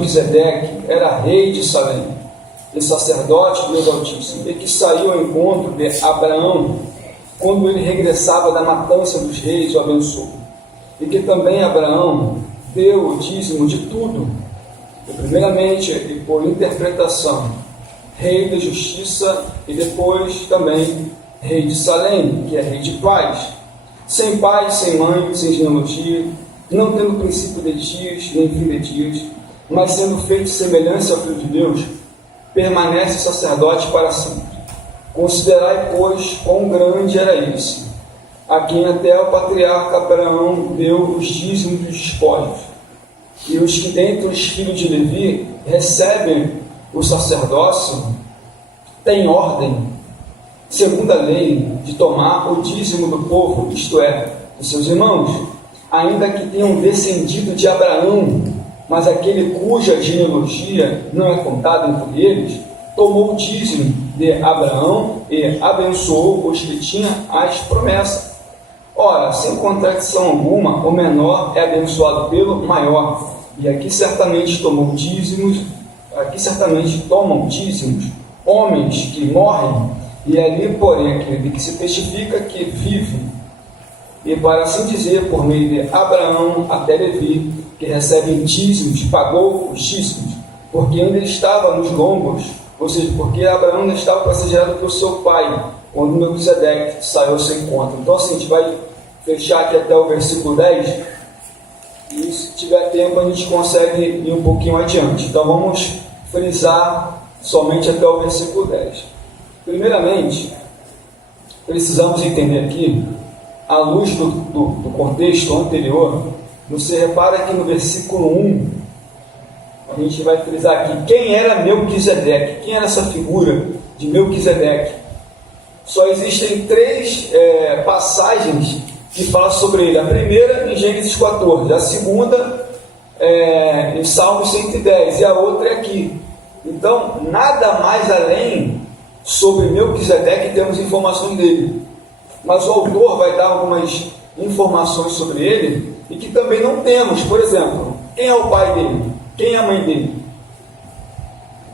Melquisedeque era rei de Salém, e sacerdote do Deus Altíssimo, e que saiu ao encontro de Abraão quando ele regressava da matança dos reis, o abençoou. E que também Abraão deu o dízimo de tudo, e primeiramente, e por interpretação, rei da justiça, e depois também rei de Salém, que é rei de paz, sem pai, sem mãe, sem genealogia, não tendo princípio de dias, nem fim de dias, mas sendo feito semelhança ao Filho de Deus, permanece sacerdote para sempre. Considerai, pois, quão grande era esse, a quem até o patriarca Abraão deu os dízimos dos despojos, e os que dentre os filhos de Levi recebem o sacerdócio, têm ordem, segundo a lei, de tomar o dízimo do povo, isto é, dos seus irmãos, ainda que tenham descendido de Abraão, mas aquele cuja genealogia não é contada entre eles, tomou o dízimo de Abraão e abençoou os que tinham as promessas. Ora, sem contradição alguma, o menor é abençoado pelo maior, e aqui certamente tomam dízimos homens que morrem, e ali, porém, aquele que se testifica que vive, e para assim dizer, por meio de Abraão até Levi, que recebem dízimos, pagou os dízimos, porque ainda estava nos lombos, ou seja, porque Abraão ainda estava passageado pelo seu pai, quando Melquisedeque saiu ao seu encontro. Então assim, a gente vai fechar aqui até o versículo 10, e se tiver tempo a gente consegue ir um pouquinho adiante. Então vamos frisar somente até o versículo 10. Primeiramente, precisamos entender aqui, à luz do contexto anterior, você repara que no versículo 1, a gente vai frisar aqui, quem era Melquisedeque? Quem era essa figura de Melquisedeque? Só existem três passagens que falam sobre ele. A primeira em Gênesis 14, a segunda em Salmos 110, e a outra é aqui. Então, nada mais além sobre Melquisedeque temos informações dele. Mas o autor vai dar algumas informações sobre ele e que também não temos. Por exemplo, quem é o pai dele? Quem é a mãe dele?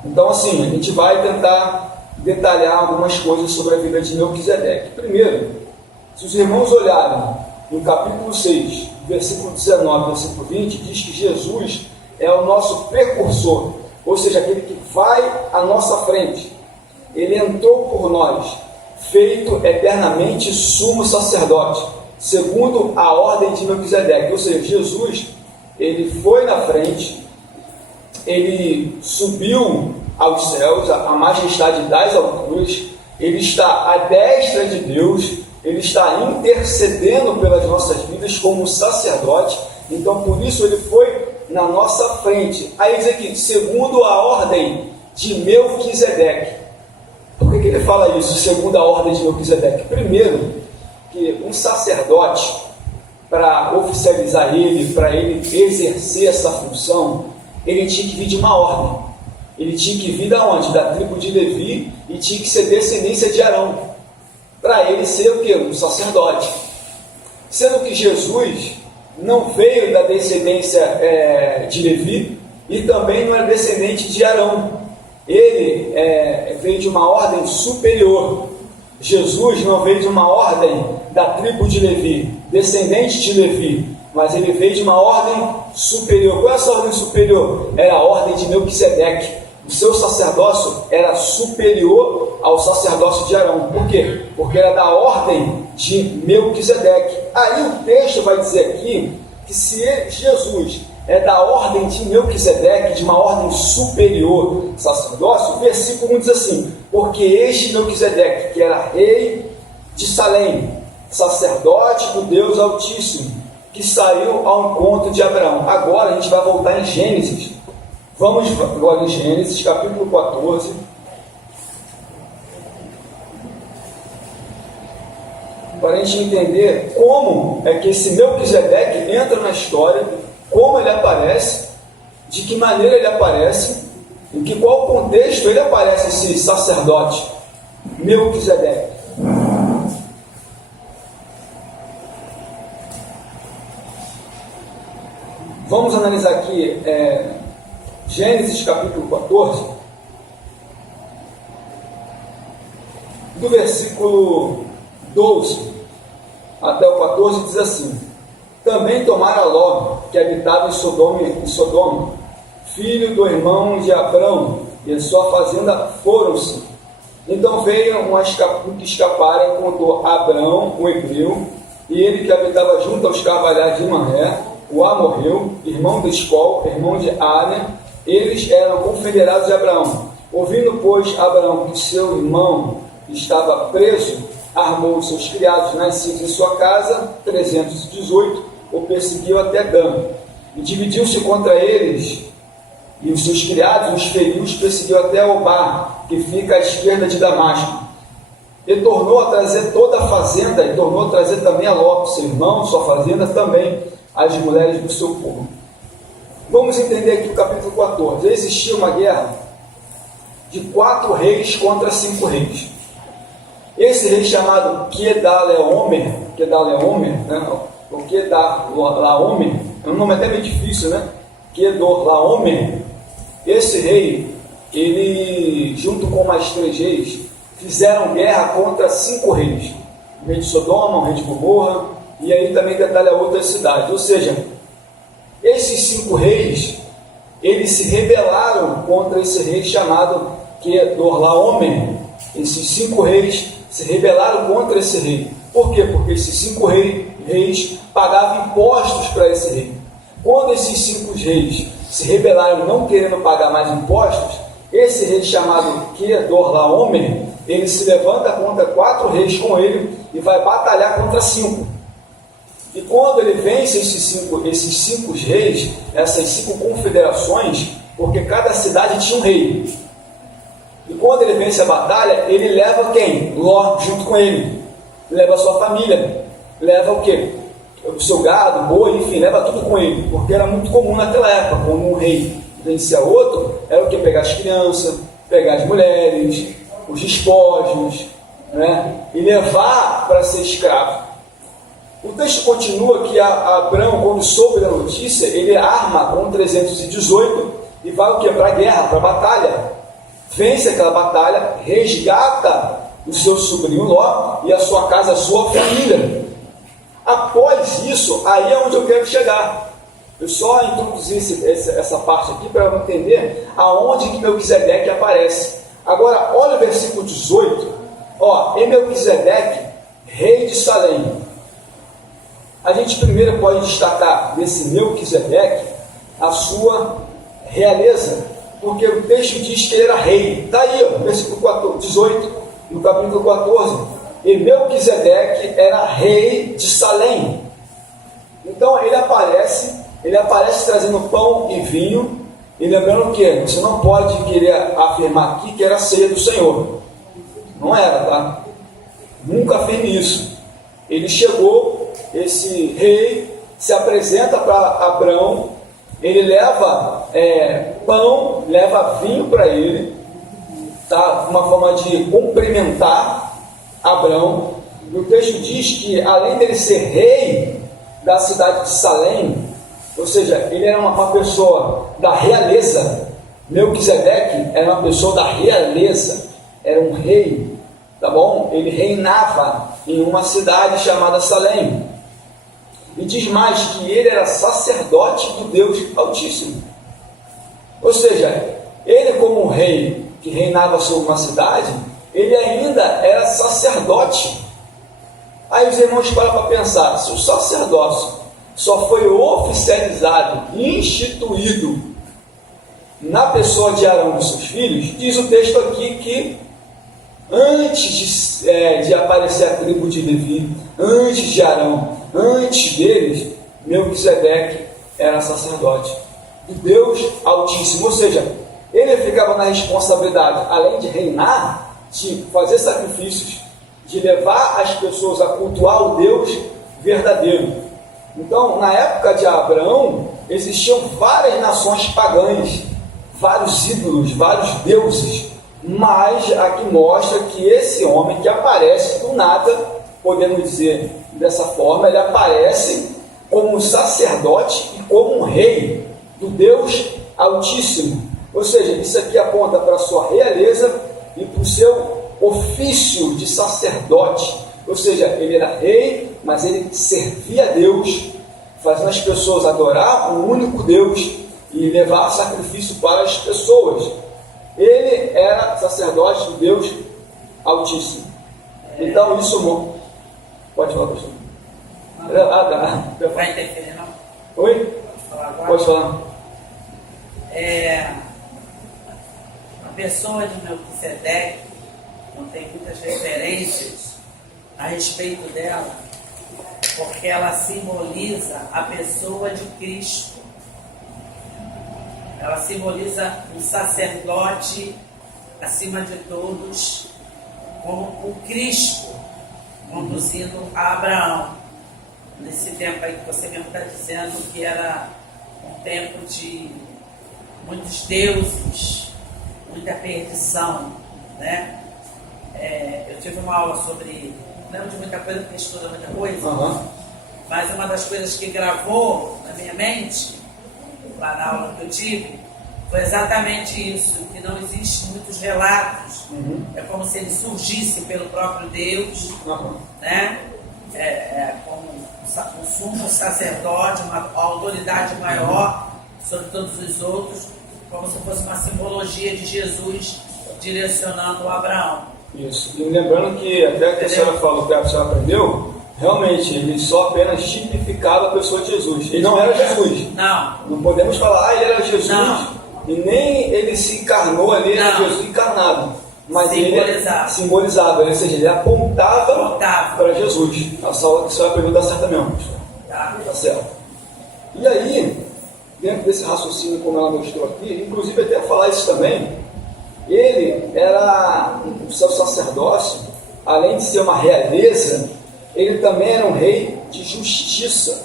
Então assim, a gente vai tentar detalhar algumas coisas sobre a vida de Melquisedeque. Primeiro, se os irmãos olharem no capítulo 6, versículo 19, versículo 20, diz que Jesus é o nosso precursor, ou seja, aquele que vai à nossa frente. Ele entrou por nós, feito eternamente sumo sacerdote, segundo a ordem de Melquisedeque. Ou seja, Jesus, ele foi na frente, ele subiu aos céus, a majestade das alturas, ele está à destra de Deus, ele está intercedendo pelas nossas vidas como sacerdote. Então por isso ele foi na nossa frente. Aí diz aqui, segundo a ordem de Melquisedeque. Por que ele fala isso, segundo a ordem de Melquisedeque? Primeiro, que um sacerdote, para oficializar ele, para ele exercer essa função, ele tinha que vir de uma ordem. Ele tinha que vir da onde? Da tribo de Levi, e tinha que ser descendência de Arão, para ele ser o quê? Um sacerdote. Sendo que Jesus não veio da descendência de Levi, e também não é descendente de Arão. Ele veio de uma ordem superior. Jesus não veio de uma ordem da tribo de Levi, descendente de Levi, mas ele veio de uma ordem superior. Qual é essa ordem superior? Era a ordem de Melquisedeque. O seu sacerdócio era superior ao sacerdócio de Arão. Por quê? Porque era da ordem de Melquisedeque. Aí o texto vai dizer aqui que se Jesus é da ordem de Melquisedeque, de uma ordem superior sacerdócio, o versículo 1 diz assim, porque este Melquisedeque, que era rei de Salém, sacerdote do Deus Altíssimo, que saiu ao encontro de Abraão. Agora a gente vai voltar em Gênesis. Vamos agora em Gênesis, capítulo 14. Para a gente entender como é que esse Melquisedeque entra na história, como ele aparece, de que maneira ele aparece, em que qual contexto ele aparece, esse sacerdote Melquisedeque. Vamos analisar aqui Gênesis capítulo 14, do versículo 12 até o 14, diz assim: Também tomara Ló, que habitava em Sodoma, filho do irmão de Abrão, e a sua fazenda foram-se. Então veio um que escapara e encontrou Abrão, o hebreu, e ele que habitava junto aos carvalhais de Manré, o amorreu, irmão de Escol, irmão de Aner. Eles eram confederados de Abraão. Ouvindo, pois, Abraão que seu irmão estava preso, armou os seus criados nascidos em sua casa, 318, o perseguiu até Dan, e dividiu-se contra eles, e os seus criados os feriu, os perseguiu até Obar, que fica à esquerda de Damasco. E tornou a trazer toda a fazenda, e tornou a trazer também a Ló, seu irmão, sua fazenda, também as mulheres do seu povo. Vamos entender aqui o capítulo 14. Existia uma guerra de 4 reis contra 5 reis. Esse rei chamado Kedorlaomer, né? O Kedorlaomer, é um nome até meio difícil, né? Kedorlaomer. Esse rei, ele, junto com mais 3 reis, fizeram guerra contra 5 reis. O rei de Sodoma, o rei de Gomorra, e aí também detalha outras cidades. Ou seja, esses 5 reis, eles se rebelaram contra esse rei chamado Kedorlaomer. Esses 5 reis se rebelaram contra esse rei. Por quê? Porque esses 5 reis pagavam impostos para esse rei. Quando esses 5 reis se rebelaram não querendo pagar mais impostos, esse rei chamado Kedorlaomer, ele se levanta contra 4 reis com ele e vai batalhar contra 5. E quando ele vence esses cinco reis, essas 5 confederações, porque cada cidade tinha um rei. E quando ele vence a batalha, ele leva quem? Ló junto com ele. Leva a sua família. Leva o quê? O seu gado, boi, enfim, leva tudo com ele. Porque era muito comum naquela época, quando um rei vencia outro, era o quê? Pegar as crianças, pegar as mulheres, os despojos, né? E levar para ser escravo. O texto continua que Abrão, quando soube da notícia, ele arma com 318 e vai o quê? Para a guerra, para a batalha. Vence aquela batalha, resgata o seu sobrinho Ló e a sua casa, a sua família. Após isso, aí é onde eu quero chegar. Eu só introduzi essa parte aqui para entender aonde que Melquisedeque aparece. Agora, olha o versículo 18. Em Melquisedeque, rei de Salém. A gente primeiro pode destacar nesse Melquisedeque a sua realeza, porque o texto diz que ele era rei. Está aí, versículo 18, no capítulo 14. E Melquisedeque era rei de Salém. Então ele aparece trazendo pão e vinho, e lembrando que você não pode querer afirmar aqui que era a ceia do Senhor. Não era, tá? Nunca afirme isso. Ele chegou, esse rei se apresenta para Abrão, ele leva pão, leva vinho para ele, tá? Uma forma de cumprimentar Abrão. O texto diz que, além dele ser rei da cidade de Salém, ou seja, ele era uma pessoa da realeza. Melquisedeque era uma pessoa da realeza, era um rei, tá bom? Ele reinava em uma cidade chamada Salém. E diz mais que ele era sacerdote do Deus Altíssimo. Ou seja, ele, como um rei que reinava sobre uma cidade, ele ainda era sacerdote. Aí os irmãos param para pensar: se o sacerdócio só foi oficializado, instituído na pessoa de Arão e dos seus filhos, diz o texto aqui que antes de aparecer a tribo de Levi, antes de Arão, antes deles, Melquisedeque era sacerdote do Deus Altíssimo. Ou seja, ele ficava na responsabilidade, além de reinar, de fazer sacrifícios, de levar as pessoas a cultuar o Deus verdadeiro. Então, na época de Abraão, existiam várias nações pagãs, vários ídolos, vários deuses, mas aqui mostra que esse homem que aparece do nada, podemos dizer dessa forma, ele aparece como um sacerdote e como um rei do Deus Altíssimo. Ou seja, isso aqui aponta para a sua realeza e para o seu ofício de sacerdote. Ou seja, ele era rei, mas ele servia a Deus, fazendo as pessoas adorar o único Deus e levar sacrifício para as pessoas. Ele era sacerdote de Deus Altíssimo. Então isso... Pode falar, pastor. Não vai interferir, não? Oi? Pode falar agora? Pode falar. A pessoa de Melquisedeque, não tem muitas referências a respeito dela, porque ela simboliza a pessoa de Cristo. Ela simboliza um sacerdote acima de todos, como o Cristo conduzindo a Abraão. Nesse tempo aí que você mesmo está dizendo que era um tempo de muitos deuses, muita perdição, né? Eu tive uma aula sobre, não de muita coisa, porque estuda muita coisa, mas uma das coisas que gravou na minha mente, lá na aula que eu tive, foi exatamente isso, que não existe muitos relatos. É como se ele surgisse pelo próprio Deus, né? Como um sumo sacerdote, uma autoridade maior sobre todos os outros, como se fosse uma simbologia de Jesus direcionando o Abraão. Isso, e lembrando que até que a senhora falou que a senhora aprendeu, realmente ele só apenas tipificava a pessoa de Jesus. Ele não era Jesus. Não podemos falar, ele era Jesus. Não. E nem ele se encarnou ali, ele era Jesus encarnado. Mas simbolizava. Ele simbolizava, ou seja, ele apontava para Jesus. A sala que a senhora aprendeu dá certo mesmo. Tá certo. E aí, dentro desse raciocínio, como ela mostrou aqui, inclusive até falar isso também, ele era, o seu sacerdócio, além de ser uma realeza, ele também era um rei de justiça.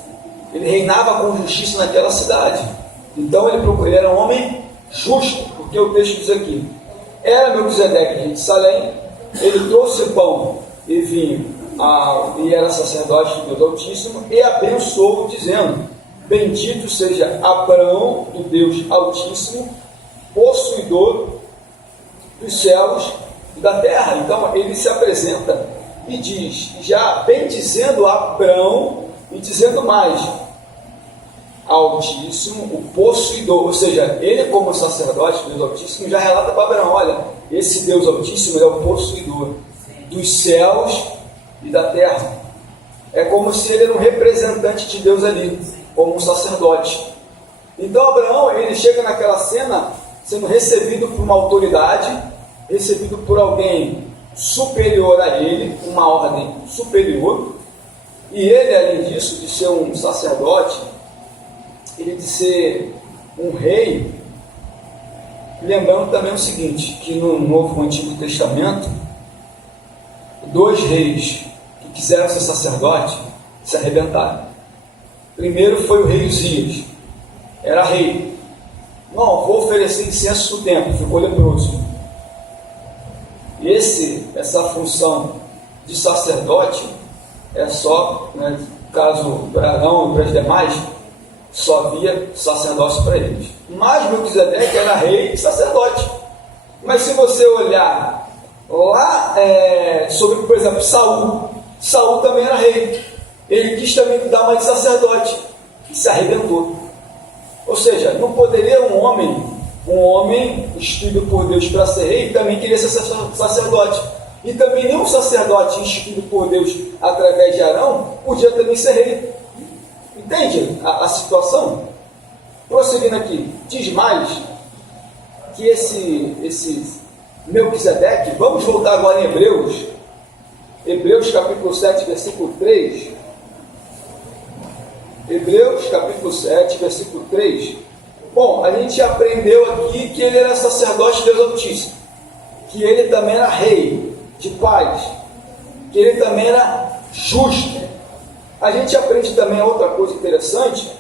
Ele reinava com justiça naquela cidade. Então ele era um homem justo, porque o texto diz aqui: era Melquisedeque, rei de Salém, ele trouxe pão e vinho, e era sacerdote do Deus Altíssimo, e abençoou, dizendo: bendito seja Abraão, do Deus Altíssimo, possuidor dos céus e da terra. Então ele se apresenta e diz, já bendizendo Abraão e dizendo mais: Altíssimo, o possuidor. Ou seja, ele como sacerdote do Deus Altíssimo já relata para Abraão: olha, esse Deus Altíssimo é o possuidor dos céus e da terra. É como se ele era um representante de Deus ali, como um sacerdote. Então Abraão, ele chega naquela cena sendo recebido por uma autoridade, recebido por alguém superior a ele, uma ordem superior, e ele, além disso, de ser um sacerdote, ele de ser um rei. Lembrando também o seguinte, que no Novo e Antigo Testamento, dois reis que quiseram ser sacerdote se arrebentaram. Primeiro foi o rei Uzias, era rei, não, vou oferecer incenso no templo, ficou leproso. E essa função de sacerdote é só, né, caso para Arão e para os demais, só havia sacerdócio para eles. Mas Melquisedeque era rei e sacerdote. Mas se você olhar lá sobre, por exemplo, Saul também era rei. Ele quis também dar uma de sacerdote e se arrebentou. Ou seja, não poderia um homem instituído por Deus para ser rei também queria ser sacerdote. E também nenhum sacerdote instituído por Deus através de Arão podia também ser rei. Entende a situação? Prosseguindo aqui, diz mais que esse Melquisedeque, vamos voltar agora em Hebreus capítulo 7, versículo 3. Hebreus capítulo 7, versículo 3. Bom, a gente aprendeu aqui que ele era sacerdote de Deus Altíssimo, que ele também era rei de paz, que ele também era justo. A gente aprende também outra coisa interessante,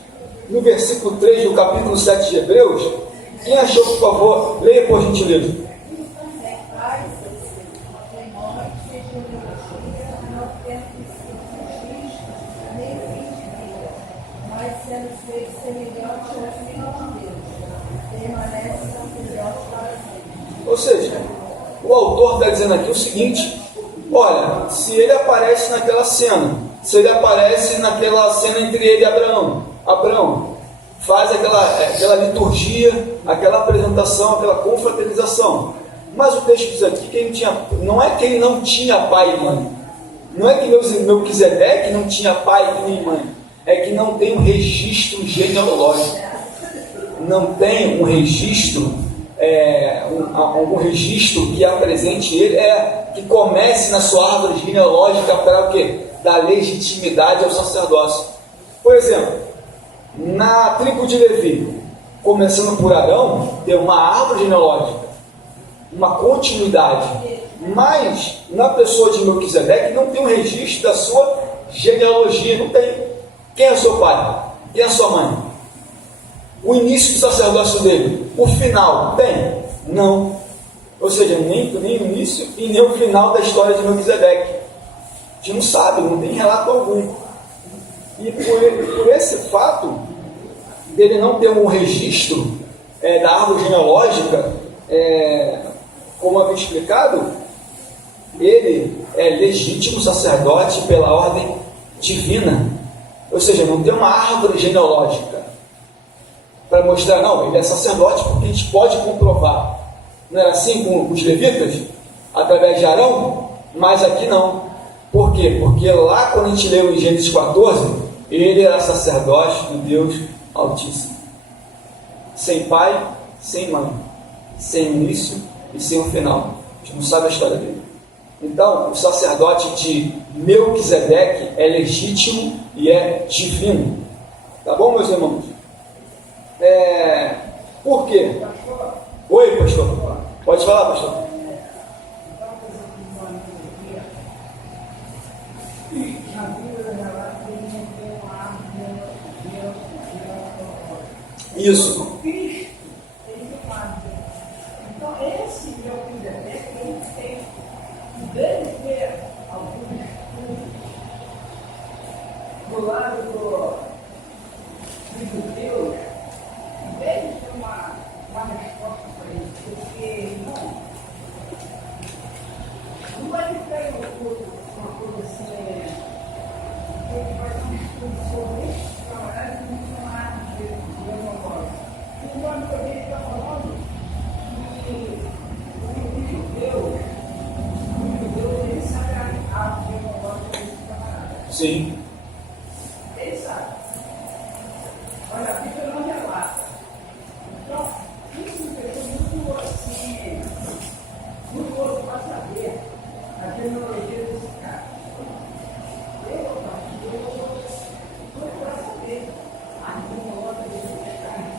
no versículo 3 do capítulo 7 de Hebreus. Quem achou, por favor, leia por gentileza. Ou seja, o autor está dizendo aqui o seguinte: olha, se ele aparece naquela cena, se ele aparece naquela cena entre ele e Abraão faz aquela liturgia, aquela apresentação, aquela confraternização. Mas o texto diz aqui que ele não é que ele não tinha pai e mãe, não é que Melquisedeque não tinha pai e nem mãe, é que não tem um registro genealógico, não tem um registro, algum registro que apresente ele, que comece na sua árvore genealógica para o quê? Dar legitimidade ao sacerdócio. Por exemplo, na tribo de Levi, começando por Arão, tem uma árvore genealógica, uma continuidade, mas na pessoa de Melquisedeque não tem um registro da sua genealogia, não tem. Quem é seu pai? Quem é sua mãe? O início do sacerdócio dele, o final, tem? Não. Ou seja, nem o início e nem o final da história de Melquisedeque. A gente não sabe, não tem relato algum. E por esse fato dele não ter um registro da árvore genealógica, como havia explicado, ele é legítimo sacerdote pela ordem divina. Ou seja, não tem uma árvore genealógica para mostrar, não, ele é sacerdote, porque a gente pode comprovar. Não era assim com os levitas, através de Arão? Mas aqui não. Por quê? Porque lá, quando a gente leu em Gênesis 14, ele era sacerdote do Deus Altíssimo. Sem pai, sem mãe, sem início e sem um final. A gente não sabe a história dele. Então, o sacerdote de Melquisedeque é legítimo e é divino. Tá bom, meus irmãos? Por quê? Oi, pastor. Pode falar, pastor. Isso. Então, esse Melquisedeque, ele tem, deve ter alguns estudos do lado do Deus, deve ter uma resposta para isso, porque não vai ter uma coisa assim, ele vai ter um estudo sobre isso, trabalhar com uma arte de negócio. E o nome também está falando que os judeus, eles sabem a arte de negócio desse camarada. Sim. Ele sabe. Olha, a Bíblia não relata. Então, isso me deixou muito assim, muito louco para saber a genealogia desse cara. Eu para saber a genealogia desse cara.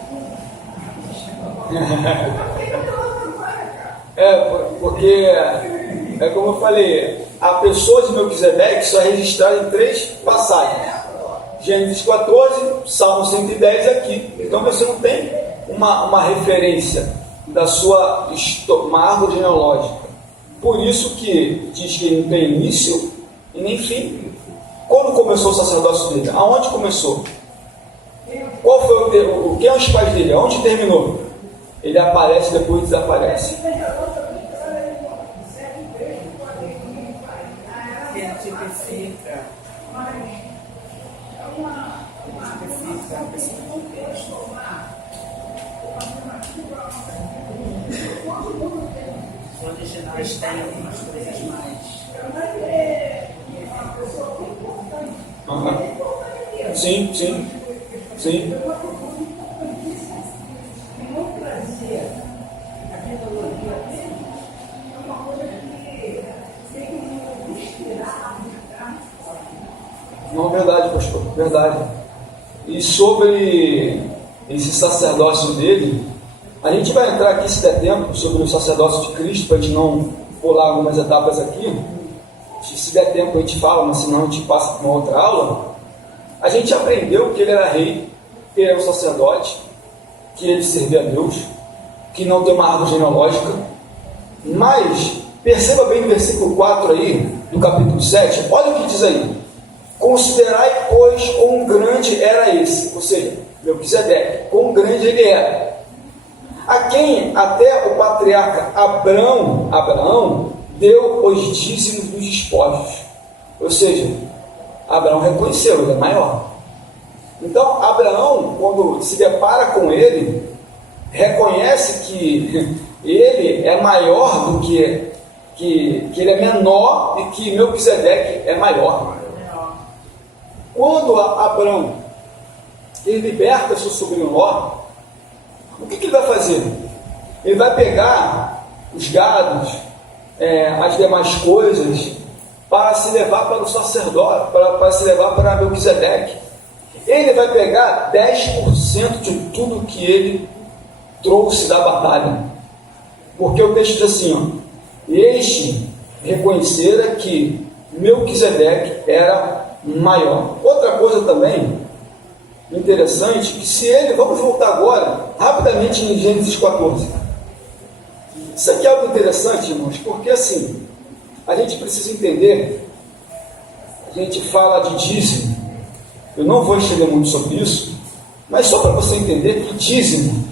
Porque como eu falei, a pessoa de Melquisedeque só é registrada em 3 passagens. Gênesis 14, Salmo 110 aqui. Então você não tem uma referência da sua uma árvore genealógica. Por isso que diz que ele não tem início e nem fim. Quando começou o sacerdócio dele? Aonde começou? Qual foi quem são os pais dele? Aonde terminou? Ele aparece, depois desaparece. Ele tipifica. Os originais têm algumas coisas mais. Sim. Não, verdade, pastor, verdade. E sobre esse sacerdócio dele, a gente vai entrar aqui, se der tempo, sobre o sacerdócio de Cristo, para a gente não pular algumas etapas aqui. Se der tempo a gente fala, mas senão a gente passa para uma outra aula. A gente aprendeu que ele era rei, que ele era um sacerdote, que ele servia a Deus, que não tem uma árvore genealógica. Mas, perceba bem no versículo 4 aí, do capítulo 7, olha o que diz aí. Considerai, pois, quão grande era esse, ou seja, Melquisedeque, quão grande ele era. a quem até o patriarca Abraão deu os dízimos dos despojos. Ou seja, Abraão reconheceu, ele é maior. Então, Abraão, quando se depara com ele, reconhece que ele é maior do que ele é menor e que Melquisedeque é maior. Quando Abraão ele liberta seu sobrinho Ló, o que ele vai fazer? Ele vai pegar os gados, as demais coisas, para se levar para o sacerdote, para se levar para Melquisedeque. Ele vai pegar 10% de tudo que ele trouxe da batalha. Porque o texto diz assim, ó, este reconhecera que Melquisedeque era maior. Outra coisa também interessante, que se ele, vamos voltar agora, rapidamente em Gênesis 14. Isso aqui é algo interessante, irmãos, porque assim, a gente precisa entender, a gente fala de dízimo, eu não vou estender muito sobre isso, mas só para você entender que dízimo,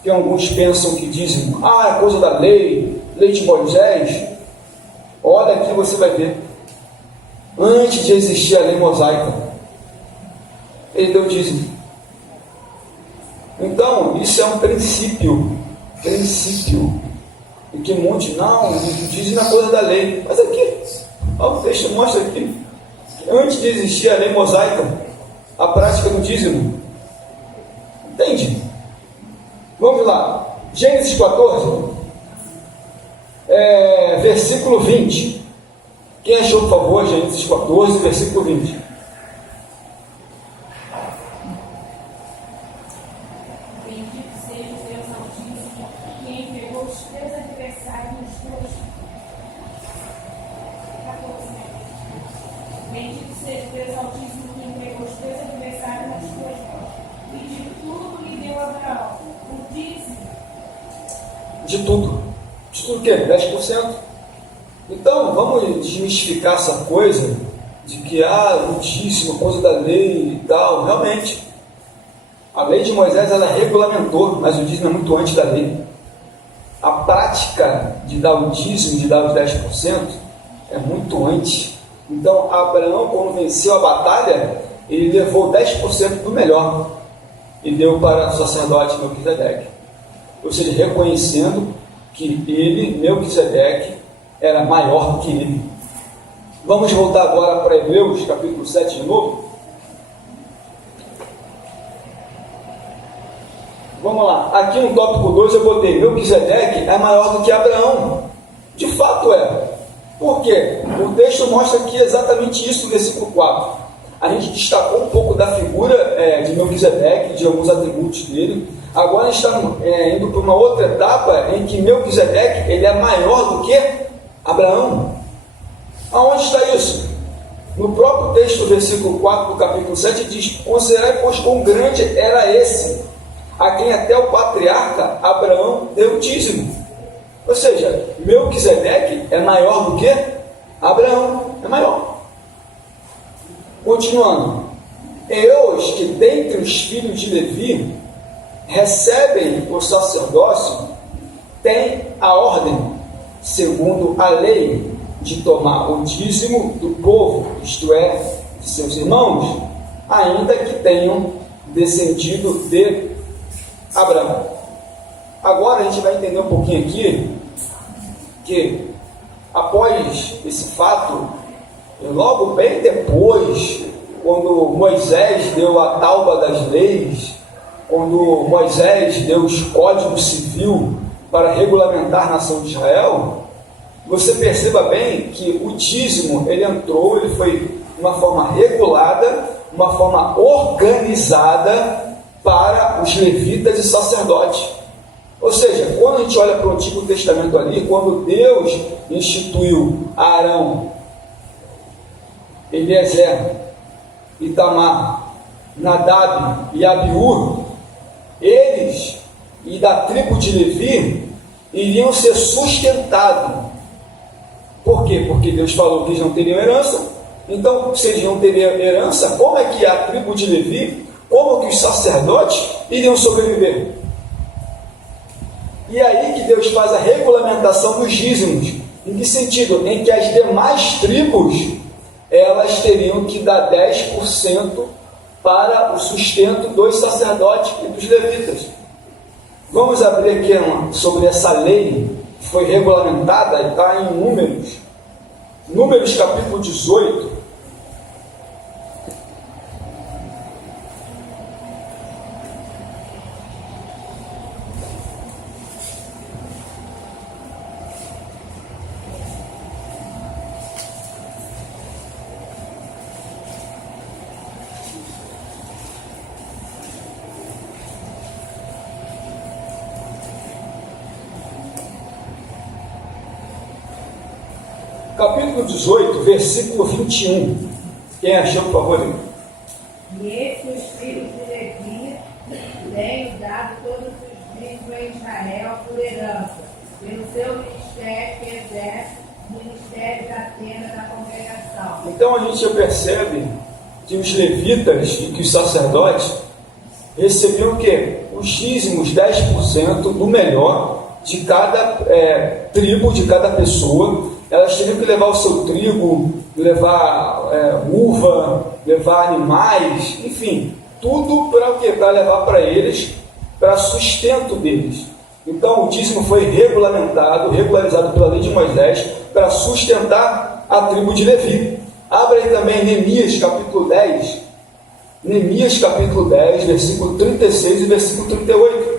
que alguns pensam que dízimo, é coisa da lei de Moisés. Olha aqui, você vai ver, antes de existir a lei mosaica, ele deu dízimo. Então, isso é um princípio, e que muitos, não, dízimo é coisa da lei, mas aqui, o texto mostra aqui, que antes de existir a lei mosaica, a prática do dízimo, entende? Vamos lá, Gênesis 14, versículo 20. Quem achou, por favor, Gênesis 14, versículo 20? Bendito seja o Deus Altíssimo, que entregou os teus adversários nas tuas mãos. Bendito seja o Deus Altíssimo, que entregou os teus adversários nas tuas mãos. E de tudo lhe deu Abraão o dízimo. De tudo. De tudo o quê? 10%. Então, vamos desmistificar essa coisa de que, o dízimo, coisa da lei e tal. Realmente, a lei de Moisés, ela regulamentou, mas o dízimo é muito antes da lei. A prática de dar o dízimo, de dar os 10%, é muito antes. Então, Abraão, quando venceu a batalha, ele levou 10% do melhor e deu para o sacerdote Melquisedeque. Ou seja, reconhecendo que ele, Melquisedeque, era maior do que ele. Vamos voltar agora para Hebreus, capítulo 7 de novo. Vamos lá, aqui no tópico 2 eu botei Melquisedeque é maior do que Abraão. De fato é. Por quê? O texto mostra aqui exatamente isso no versículo 4. A gente destacou um pouco da figura de Melquisedeque, de alguns atributos dele. Agora a gente está indo para uma outra etapa em que Melquisedeque ele é maior do que Abraão. Aonde está isso? No próprio texto do versículo 4 do capítulo 7 diz: considerai, pois, quão grande era esse, a quem até o patriarca Abraão deu dízimo. Ou seja, Melquisedeque é maior do que Abraão, é maior. Continuando, eis que dentre os filhos de Levi recebem o sacerdócio, tem a ordem, segundo a lei, de tomar o dízimo do povo, isto é, de seus irmãos, ainda que tenham descendido de Abraão. Agora a gente vai entender um pouquinho aqui que após esse fato, logo bem depois, quando Moisés deu a tábua das leis, quando Moisés deu os códigos civil para regulamentar a nação de Israel, você perceba bem que o dízimo, ele entrou, ele foi de uma forma regulada, uma forma organizada para os levitas e sacerdotes. Ou seja, quando a gente olha para o Antigo Testamento ali, quando Deus instituiu Arão, Eliezer, Itamar, Nadab e Abiú, eles e da tribo de Levi iriam ser sustentados. Por quê? Porque Deus falou que eles não teriam herança. Então, se eles não teriam herança, como é que a tribo de Levi, como que os sacerdotes iriam sobreviver? E aí que Deus faz a regulamentação dos dízimos. Em que sentido? Em que as demais tribos, elas teriam que dar 10% para o sustento dos sacerdotes e dos levitas. Vamos abrir aqui sobre essa lei que foi regulamentada, e está em Números. Números capítulo 18. Capítulo 18, versículo 21. Quem achou, por favor, lê. E esses os filhos de Levi tenho dado todos os dízimos em Israel por herança, pelo seu ministério que exerce, ministério da tenda da congregação. Então a gente já percebe que os levitas e que os sacerdotes recebiam o quê? Os dízimos, 10% do melhor de cada tribo, de cada pessoa. Elas teriam que levar o seu trigo, levar uva, levar animais, enfim, tudo para o quê? Para levar para eles, para sustento deles. Então o dízimo foi regularizado pela lei de Moisés, para sustentar a tribo de Levi. Abra aí também Neemias capítulo 10. Neemias capítulo 10, versículo 36 e versículo 38.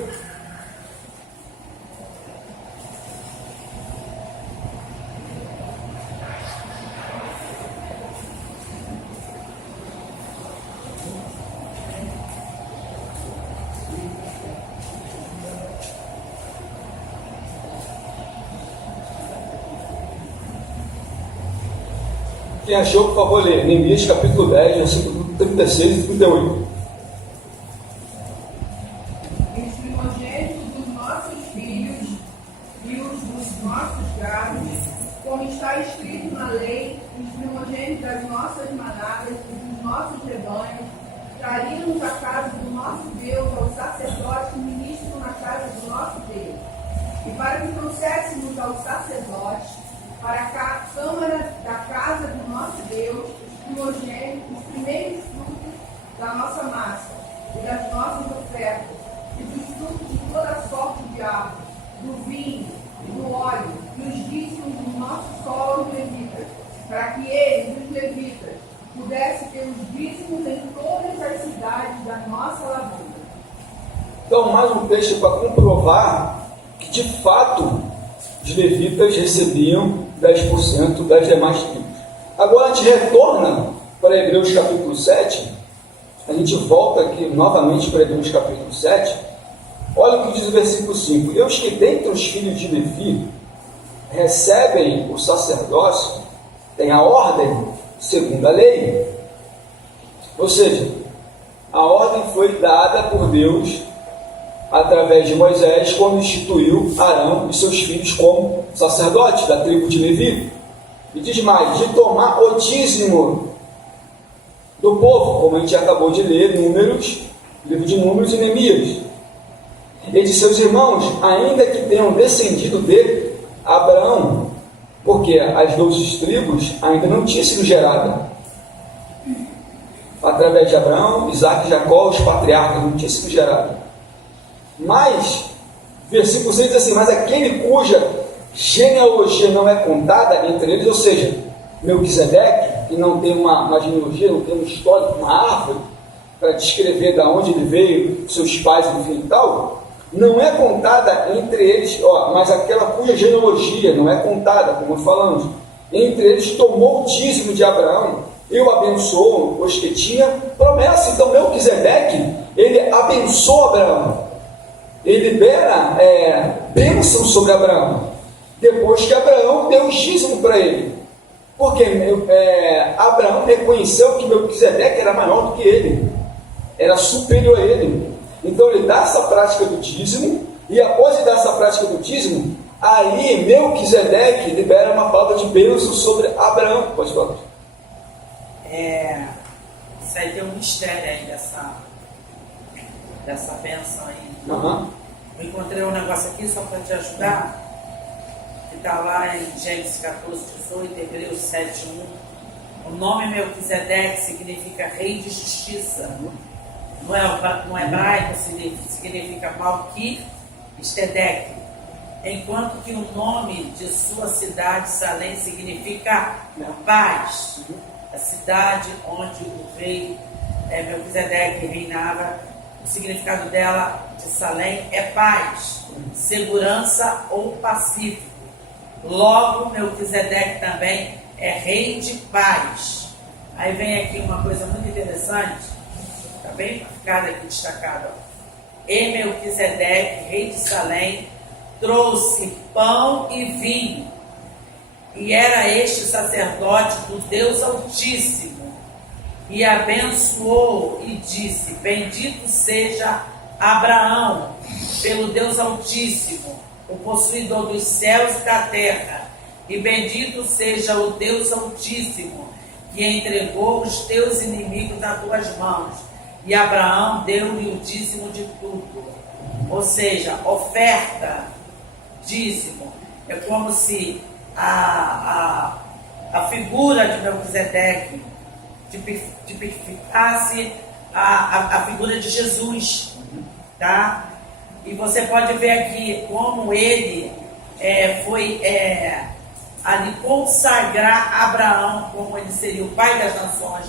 Quem achou, por favor, lê. Neemias capítulo 10, versículo 36 e 38. Os primogênitos dos nossos filhos e os dos nossos gados, como está escrito na lei, os primogênitos das nossas manadas e dos nossos rebanhos, traríamos a casa do nosso Deus aos sacerdotes que ministram na casa do nosso Deus. E para que trouxéssemos aos sacerdotes, para a câmara da casa do nosso Deus, os primogênitos, os primeiros frutos da nossa massa e das nossas ofertas, e dos frutos de toda sorte de árvore, do vinho e do óleo, e os dízimos do nosso solo aos levitas, para que eles, os levitas, pudessem ter os dízimos em todas as cidades da nossa lavoura. Então, mais um texto para comprovar que, de fato, os levitas recebiam 10% das demais tribos. Agora a gente retorna para Hebreus capítulo 7, a gente volta aqui novamente para Hebreus capítulo 7, olha o que diz o versículo 5, e os que dentre os filhos de Levi recebem o sacerdócio, têm a ordem segundo a lei, ou seja, a ordem foi dada por Deus através de Moisés, quando instituiu Arão e seus filhos como sacerdotes da tribo de Levi. E diz mais, de tomar o dízimo do povo, como a gente acabou de ler, Números, livro de Números e Neemias. E de seus irmãos, ainda que tenham descendido de Abraão, porque as 12 tribos ainda não tinham sido geradas. Através de Abraão, Isaac e Jacó, os patriarcas não tinham sido gerados. Mas, versículo 6 diz assim, mas aquele cuja genealogia não é contada entre eles, ou seja, Melquisedeque, que não tem uma genealogia, não tem um histórico, uma árvore, para descrever de onde ele veio, seus pais, enfim e tal, não é contada entre eles, mas aquela cuja genealogia não é contada, como falamos, entre eles tomou o dízimo de Abraão, e o abençoou, pois que tinha promessa. Então Melquisedeque, ele abençoa Abraão, ele libera bênção sobre Abraão, depois que Abraão deu o dízimo para ele, porque Abraão reconheceu que Melquisedeque era maior do que ele, era superior a ele. Então ele dá essa prática do dízimo, e após ele dar essa prática do dízimo, aí Melquisedeque libera uma palavra de bênção sobre Abraão. Pode falar. Isso aí tem um mistério aí dessa bênção aí. Uhum. Eu encontrei um negócio aqui só para te ajudar, que está lá em Gênesis 14, 18, Hebreus 7, 1. O nome Melquisedeque significa rei de justiça. No hebraico significa Malki Estedeque, enquanto que o nome de sua cidade, Salém, significa paz. A cidade onde o rei Melquisedeque reinava, o significado dela, de Salém, é paz, segurança ou pacífico. Logo, Melquisedeque também é rei de paz. Aí vem aqui uma coisa muito interessante, está bem ficado aqui destacado. E Melquisedeque, rei de Salém, trouxe pão e vinho, e era este sacerdote do Deus Altíssimo, e abençoou e disse: bendito seja Abraão pelo Deus Altíssimo, o possuidor dos céus e da terra, e bendito seja o Deus Altíssimo, que entregou os teus inimigos nas tuas mãos. E Abraão deu-lhe o dízimo de tudo. Ou seja, oferta, dízimo. É como se a figura de Melquisedeque tipificasse a figura de Jesus, tá? E você pode ver aqui como ele foi ali consagrar Abraão, como ele seria o pai das nações.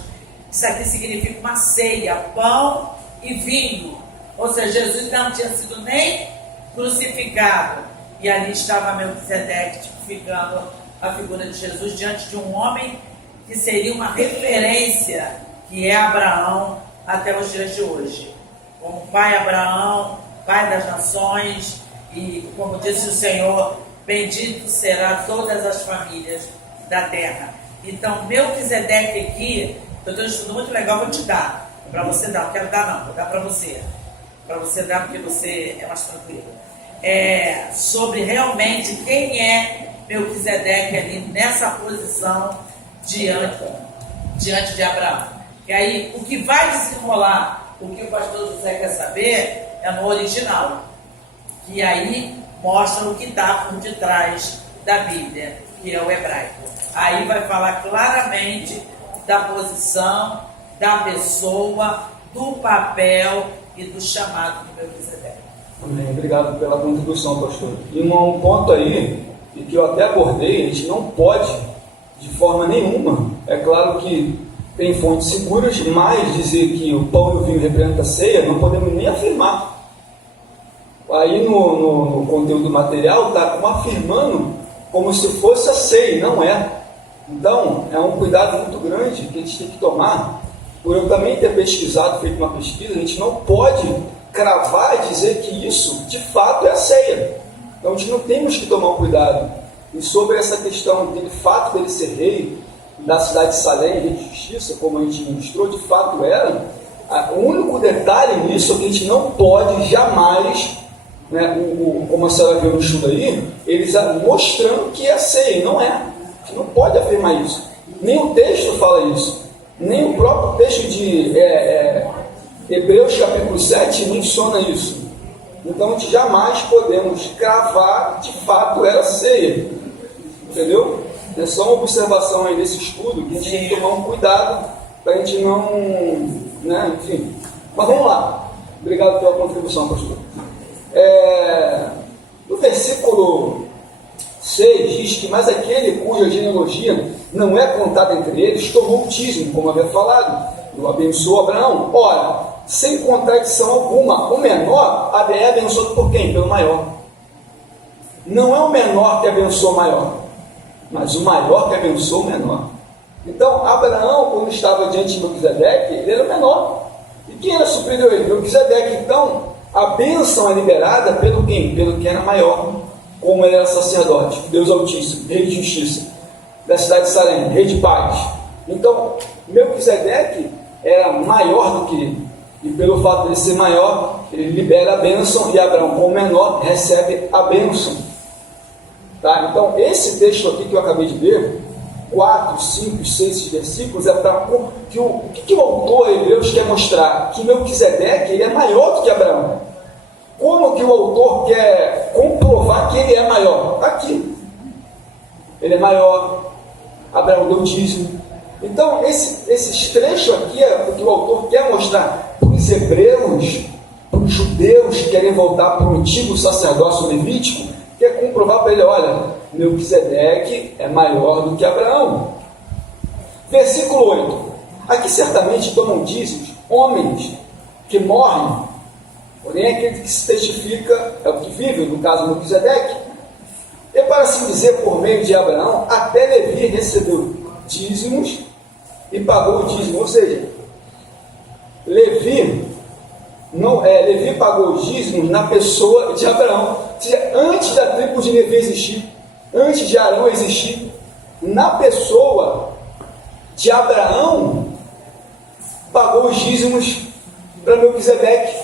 Isso aqui significa uma ceia, pão e vinho. Ou seja, Jesus não tinha sido nem crucificado. E ali estava Melquisedeque tipificando a figura de Jesus diante de um homem que seria uma referência, que é Abraão até os dias de hoje. Como pai Abraão, pai das nações, e como disse o Senhor, bendito será todas as famílias da terra. Então, Melquisedeque aqui, eu tenho um estudo muito legal, vou te dar. Para você dar, não quero dar não, vou dar para você. Para você dar, porque você é mais tranquilo. Sobre realmente quem é Melquisedeque ali nessa posição diante de Abraão. E aí, o que vai desenrolar, o que o pastor José quer saber, é no original. E aí mostra o que está por detrás da Bíblia, que é o hebraico. Aí vai falar claramente da posição, da pessoa, do papel e do chamado de Melquisedeque. Amém. Obrigado pela contribuição, pastor. E um ponto aí, e que eu até abordei, a gente não pode, de forma nenhuma, é claro que tem fontes seguras, mas dizer que o pão e o vinho representam a ceia, não podemos nem afirmar. Aí no conteúdo material está afirmando como se fosse a ceia, não é. Então, é um cuidado muito grande que a gente tem que tomar. Por eu também ter pesquisado, feito uma pesquisa, a gente não pode cravar e dizer que isso, de fato, é a ceia. Então, a gente não temos que tomar um cuidado. E sobre essa questão dele, fato dele ser rei da cidade de Salém, rei de justiça, como a gente mostrou, de fato era. O único detalhe nisso é que a gente não pode jamais, né, como a senhora viu no estudo aí, eles mostrando que é ceia, não é. A gente não pode afirmar isso. Nem o texto fala isso. Nem o próprio texto de Hebreus capítulo 7 menciona isso. Então a gente jamais podemos cravar de fato era ceia. Entendeu? É só uma observação aí desse estudo que a gente tem que tomar um cuidado para a gente não, né, enfim. Mas vamos lá. Obrigado pela contribuição, pastor. No versículo 6 diz que, mas aquele cuja genealogia não é contada entre eles, tomou o dízimo, como havia falado, eu abençoo Abraão. Ora, sem contradição alguma, o menor é abençoado por quem? Pelo maior. Não é o menor que abençoa o maior, mas o maior que abençoa o menor. Então, Abraão, quando estava diante de Melquisedeque, ele era o menor. E quem era superior a ele? Melquisedeque. Então, a bênção é liberada pelo quem? Pelo que era maior, como ele era sacerdote, Deus Altíssimo, rei de justiça, da cidade de Salém, rei de paz. Então, Melquisedeque era maior do que ele. E pelo fato de ele ser maior, ele libera a bênção, e Abraão, como menor, recebe a bênção. Tá? Então, esse texto aqui que eu acabei de ler, 4, 5, 6 versículos, é para o que o autor Hebreus quer mostrar? Que Melquisedeque ele é maior do que Abraão. Como que o autor quer comprovar que ele é maior? Aqui. Ele é maior. Abraão deu dízimo. Então, esses trechos aqui é o que o autor quer mostrar para os hebreus, para os judeus que querem voltar para o antigo sacerdócio levítico, quer comprovar para ele, olha, Melquisedeque é maior do que Abraão. Versículo 8. Aqui certamente tomam dízimos homens que morrem, porém aquele que se testifica é o que vive, no caso Melquisedeque. E para assim dizer, por meio de Abraão, até Levi recebeu dízimos e pagou o dízimo. Ou seja, Levi pagou os dízimos na pessoa de Abraão. Ou seja, antes da tribo de Levi existir, antes de Arão existir, na pessoa de Abraão, pagou os dízimos para Melquisedeque.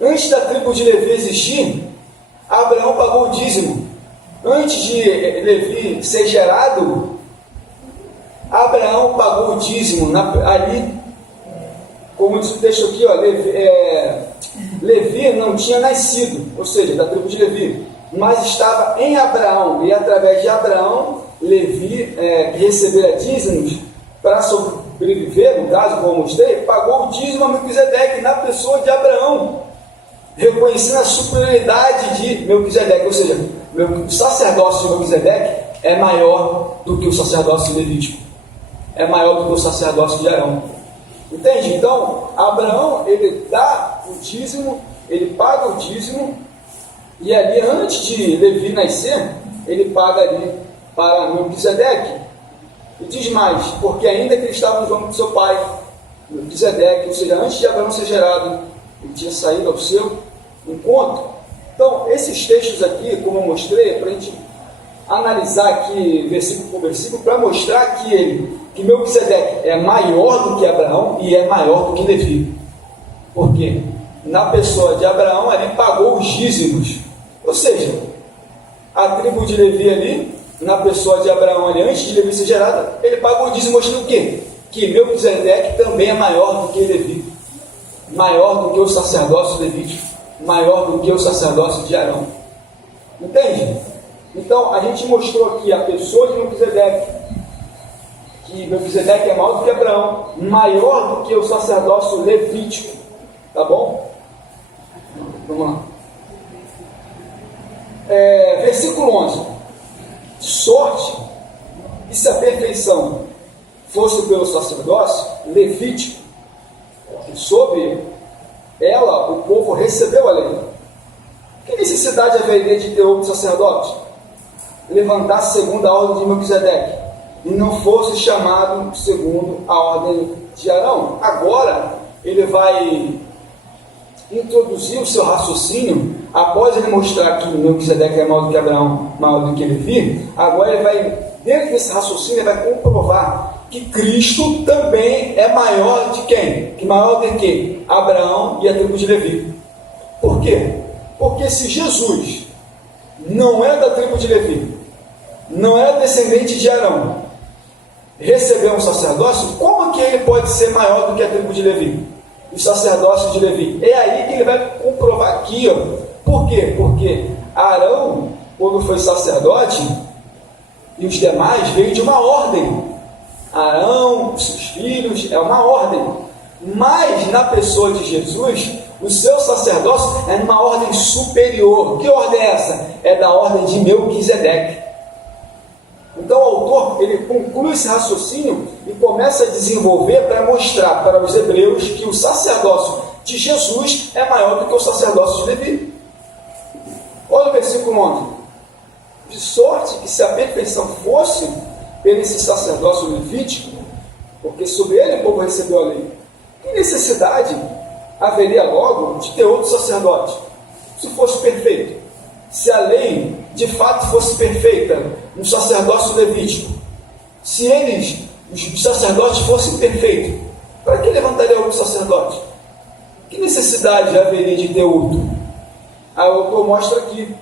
Antes da tribo de Levi existir, Abraão pagou o dízimo. Antes de Levi ser gerado, Abraão pagou o dízimo ali, como diz o texto aqui, ó, Levi não tinha nascido, ou seja, da tribo de Levi, mas estava em Abraão, e através de Abraão, Levi, que recebera dízimos para sobreviver, no caso, como eu mostrei, pagou o dízimo a Melquisedeque na pessoa de Abraão, reconhecendo a superioridade de Melquisedeque, ou seja, o sacerdócio de Melquisedeque é maior do que o sacerdócio levítico, é maior do que o sacerdócio de Arão. Entende? Então, Abraão, ele dá o dízimo, ele paga o dízimo, e ali, antes de Levi nascer, ele paga ali para Melquisedeque. E diz mais, porque ainda que ele estava no vamos do seu pai, Melquisedeque, ou seja, antes de Abraão ser gerado, ele tinha saído ao seu encontro. Então, esses textos aqui, como eu mostrei, é para a gente analisar aqui versículo por versículo, para mostrar que Melquisedeque é maior do que Abraão e é maior do que Levi. Por quê? Na pessoa de Abraão, ele pagou os dízimos. Ou seja, a tribo de Levi ali, na pessoa de Abraão ali, antes de Levi ser gerado, ele pagou o dízimo, mostrando o quê? Que Melquisedeque também é maior do que Levi. Maior do que o sacerdócio levítico, maior do que o sacerdócio de Arão. Entende? Então, a gente mostrou aqui a pessoa de Melquisedeque, que Melquisedeque é maior do que Abraão, maior do que o sacerdócio levítico. Tá bom? Vamos lá. Versículo 11. De sorte que se a perfeição fosse pelo sacerdócio levítico, sob ela o povo recebeu a lei, que necessidade haveria de ter outro sacerdote? Levantasse segundo a ordem de Melquisedeque, e não fosse chamado segundo a ordem de Arão. Agora ele vai introduzir o seu raciocínio, após ele mostrar que Melquisedeque é maior do que Abraão, maior do que Levi. Agora ele vai, dentro desse raciocínio, ele vai comprovar que Cristo também é maior de quem? Que maior do que Abraão e a tribo de Levi. Por quê? Porque se Jesus não é da tribo de Levi, não é descendente de Arão, recebeu um sacerdócio, como que ele pode ser maior do que a tribo de Levi? O sacerdócio de Levi. É aí que ele vai comprovar aqui, ó. Por quê? Porque Arão, quando foi sacerdote, e os demais, veio de uma ordem. Arão, os seus filhos, é uma ordem. Mas na pessoa de Jesus, o seu sacerdócio é numa ordem superior. Que ordem é essa? É da ordem de Melquisedeque. Então o autor, ele conclui esse raciocínio e começa a desenvolver para mostrar para os hebreus que o sacerdócio de Jesus é maior do que o sacerdócio de Levi. Olha o versículo 11. De sorte que se a perfeição fosse pelo esse sacerdócio levítico, porque sobre ele o povo recebeu a lei, que necessidade haveria logo de ter outro sacerdote, se fosse perfeito? Se a lei de fato fosse perfeita no sacerdócio levítico, se eles, os sacerdotes, fossem perfeitos, para que levantaria outro sacerdote? Que necessidade haveria de ter outro? Aí o autor mostra aqui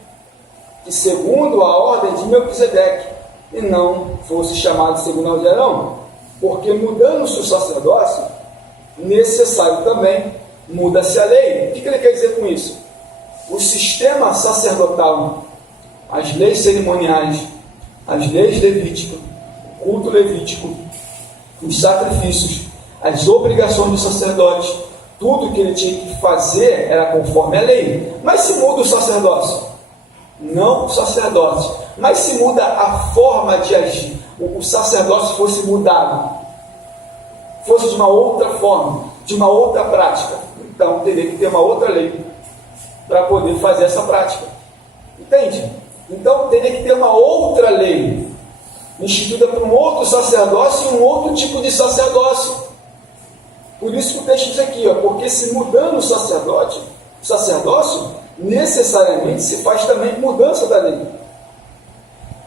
que segundo a ordem de Melquisedeque, e não fosse chamado segundo a ordem de Arão, porque mudando-se o sacerdócio, necessário também muda-se a lei. O que ele quer dizer com isso? o sistema sacerdotal, as leis cerimoniais, as leis levíticas, o culto levítico, os sacrifícios, as obrigações do sacerdote, tudo que ele tinha que fazer era conforme a lei. Mas se muda o sacerdócio? Não o sacerdote, mas se muda a forma de agir, o sacerdócio fosse mudado, fosse de uma outra forma, de uma outra prática, então teria que ter uma outra lei para poder fazer essa prática. Entende? Então teria que ter uma outra lei instituída por um outro sacerdócio e um outro tipo de sacerdócio. Por isso que o texto diz aqui, porque se mudando o sacerdócio, necessariamente se faz também mudança da lei.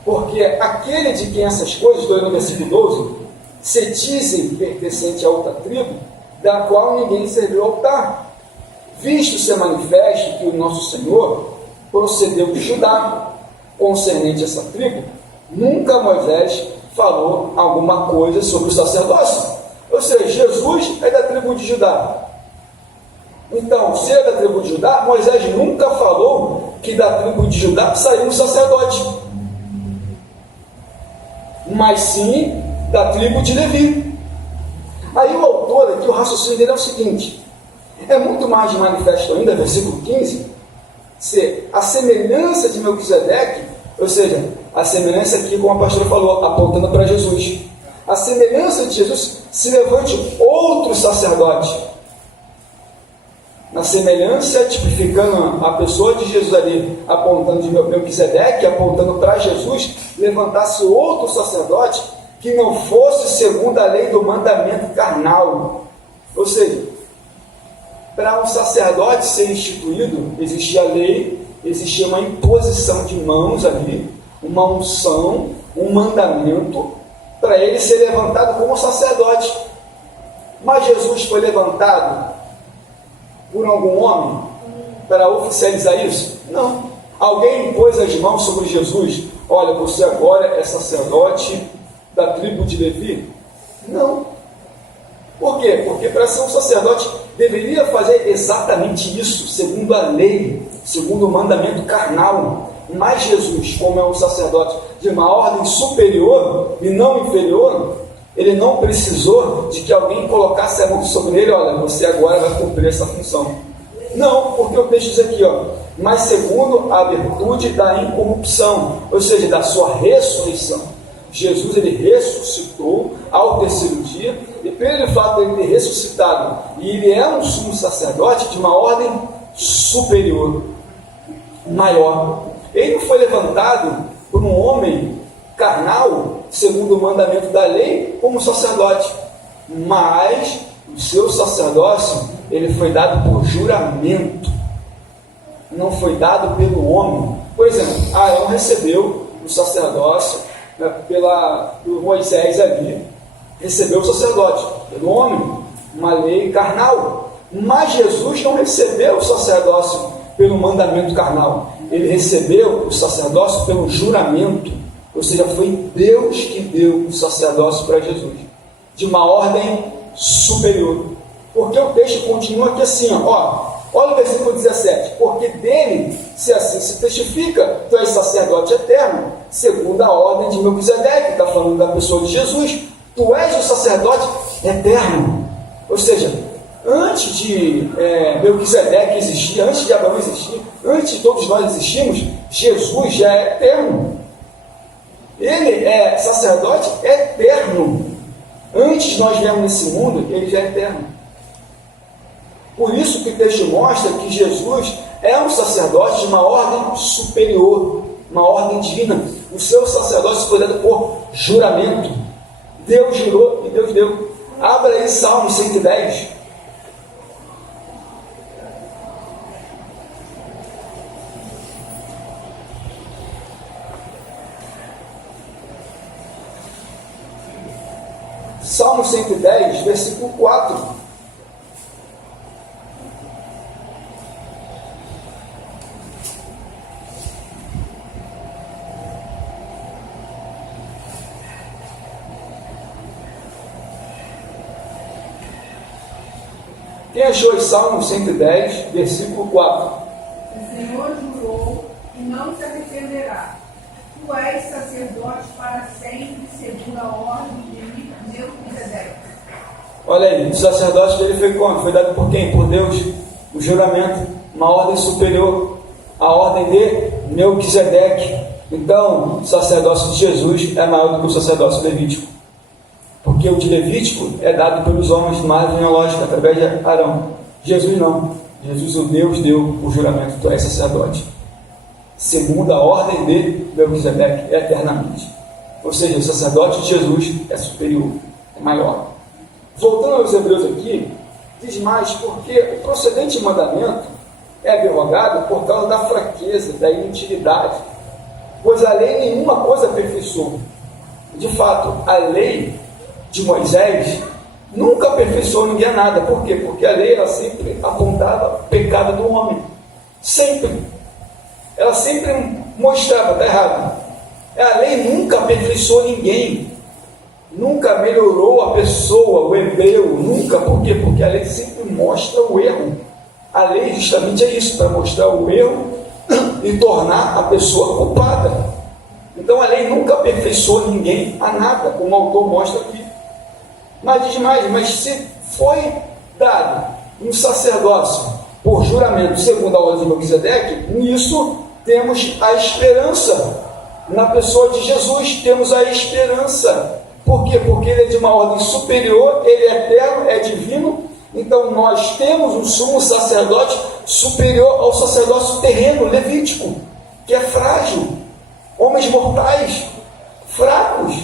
Porque aquele de quem essas coisas, estou no versículo 12, se dizem pertencente a outra tribo, da qual ninguém serviu altar, visto ser manifesto que o nosso Senhor procedeu de Judá, concernente a essa tribo, nunca Moisés falou alguma coisa sobre o sacerdócio. Ou seja, Jesus é da tribo de Judá. Então, se é da tribo de Judá, Moisés nunca falou que da tribo de Judá saiu um sacerdote, mas sim da tribo de Levi. Aí o autor aqui, o raciocínio dele é o seguinte: é muito mais manifesto ainda, versículo 15, ser a semelhança de Melquisedeque, ou seja, a semelhança aqui, como a pastora falou, apontando para Jesus. A semelhança de Jesus se levante outro sacerdote. Na semelhança, tipificando a pessoa de Jesus ali, apontando de Melquisedeque, apontando para Jesus, levantasse outro sacerdote que não fosse segundo a lei do mandamento carnal. Ou seja, para um sacerdote ser instituído, existia a lei, existia uma imposição de mãos ali, uma unção, um mandamento, para ele ser levantado como sacerdote. Mas Jesus foi levantado por algum homem para oficializar isso? Não. Alguém impôs as mãos sobre Jesus: olha, você agora é sacerdote da tribo de Levi? Não. Por quê? Porque para ser um sacerdote deveria fazer exatamente isso, segundo a lei, segundo o mandamento carnal. Mas Jesus, como é um sacerdote de uma ordem superior e não inferior, ele não precisou de que alguém colocasse a mão sobre ele: olha, você agora vai cumprir essa função. Não, porque o texto diz aqui, mas segundo a virtude da incorrupção, ou seja, da sua ressurreição. Jesus, ele ressuscitou ao terceiro dia, e pelo fato de ele ter ressuscitado, e ele é um sumo sacerdote de uma ordem superior, maior. Ele não foi levantado por um homem carnal, segundo o mandamento da lei, como sacerdote, mas o seu sacerdócio, ele foi dado por juramento, não foi dado pelo homem. Por exemplo, Arão recebeu o sacerdócio, por Moisés ali, recebeu o sacerdote pelo homem, uma lei carnal. Mas Jesus não recebeu o sacerdócio pelo mandamento carnal, ele recebeu o sacerdócio pelo juramento. Ou seja, foi Deus que deu o sacerdócio para Jesus, de uma ordem superior. Porque o texto continua aqui assim, olha o versículo 17: porque dele, se assim se testifica, tu és sacerdote eterno, segundo a ordem de Melquisedeque. Está falando da pessoa de Jesus. Tu és o sacerdote eterno. Ou seja, antes de Melquisedeque existir, antes de Abraão existir, antes de todos nós existirmos, Jesus já é eterno. Ele é sacerdote eterno. Antes de nós viemos nesse mundo, ele já é eterno. Por isso que o texto mostra que Jesus é um sacerdote de uma ordem superior, uma ordem divina. O seu sacerdócio foi dado por juramento. Deus jurou e Deus deu. Abra aí Salmo 110. Salmo 110, versículo 4. Quem achou o Salmo 110, versículo 4? O Senhor tu és sacerdote para sempre, segundo a ordem de Melquisedeque. Olha aí, o sacerdócio dele foi como? Foi dado por quem? Por Deus. O juramento, uma ordem superior, a ordem de Melquisedeque. Então, o sacerdócio de Jesus é maior do que o sacerdócio levítico. Porque o de Levítico é dado pelos homens de mais genealógica, através de Arão. Jesus não. Jesus, o Deus, deu o juramento, tu és sacerdote. Segundo a ordem de Melquisedeque, eternamente. Ou seja, o sacerdote de Jesus é superior, é maior. Voltando aos Hebreus aqui, diz mais, porque o procedente mandamento é derrogado por causa da fraqueza, da inutilidade. Pois a lei nenhuma coisa aperfeiçoou. De fato, a lei de Moisés nunca aperfeiçoou ninguém a nada. Por quê? Porque a lei ela sempre apontava o pecado do homem. Sempre. Ela sempre mostrava, está errado. A lei nunca aperfeiçoou ninguém. Nunca melhorou a pessoa, o hebreu. Nunca. Por quê? Porque a lei sempre mostra o erro. A lei justamente é isso, para mostrar o erro e tornar a pessoa culpada. Então a lei nunca aperfeiçoou ninguém a nada, como o autor mostra aqui. Mas diz mais, mas se foi dado um sacerdócio por juramento segundo a ordem de Melquisedeque, nisso temos a esperança. Na pessoa de Jesus temos a esperança. Por quê? Porque ele é de uma ordem superior, ele é eterno, é divino. Então nós temos um sumo sacerdote superior ao sacerdócio terreno, levítico, que é frágil. Homens mortais, fracos,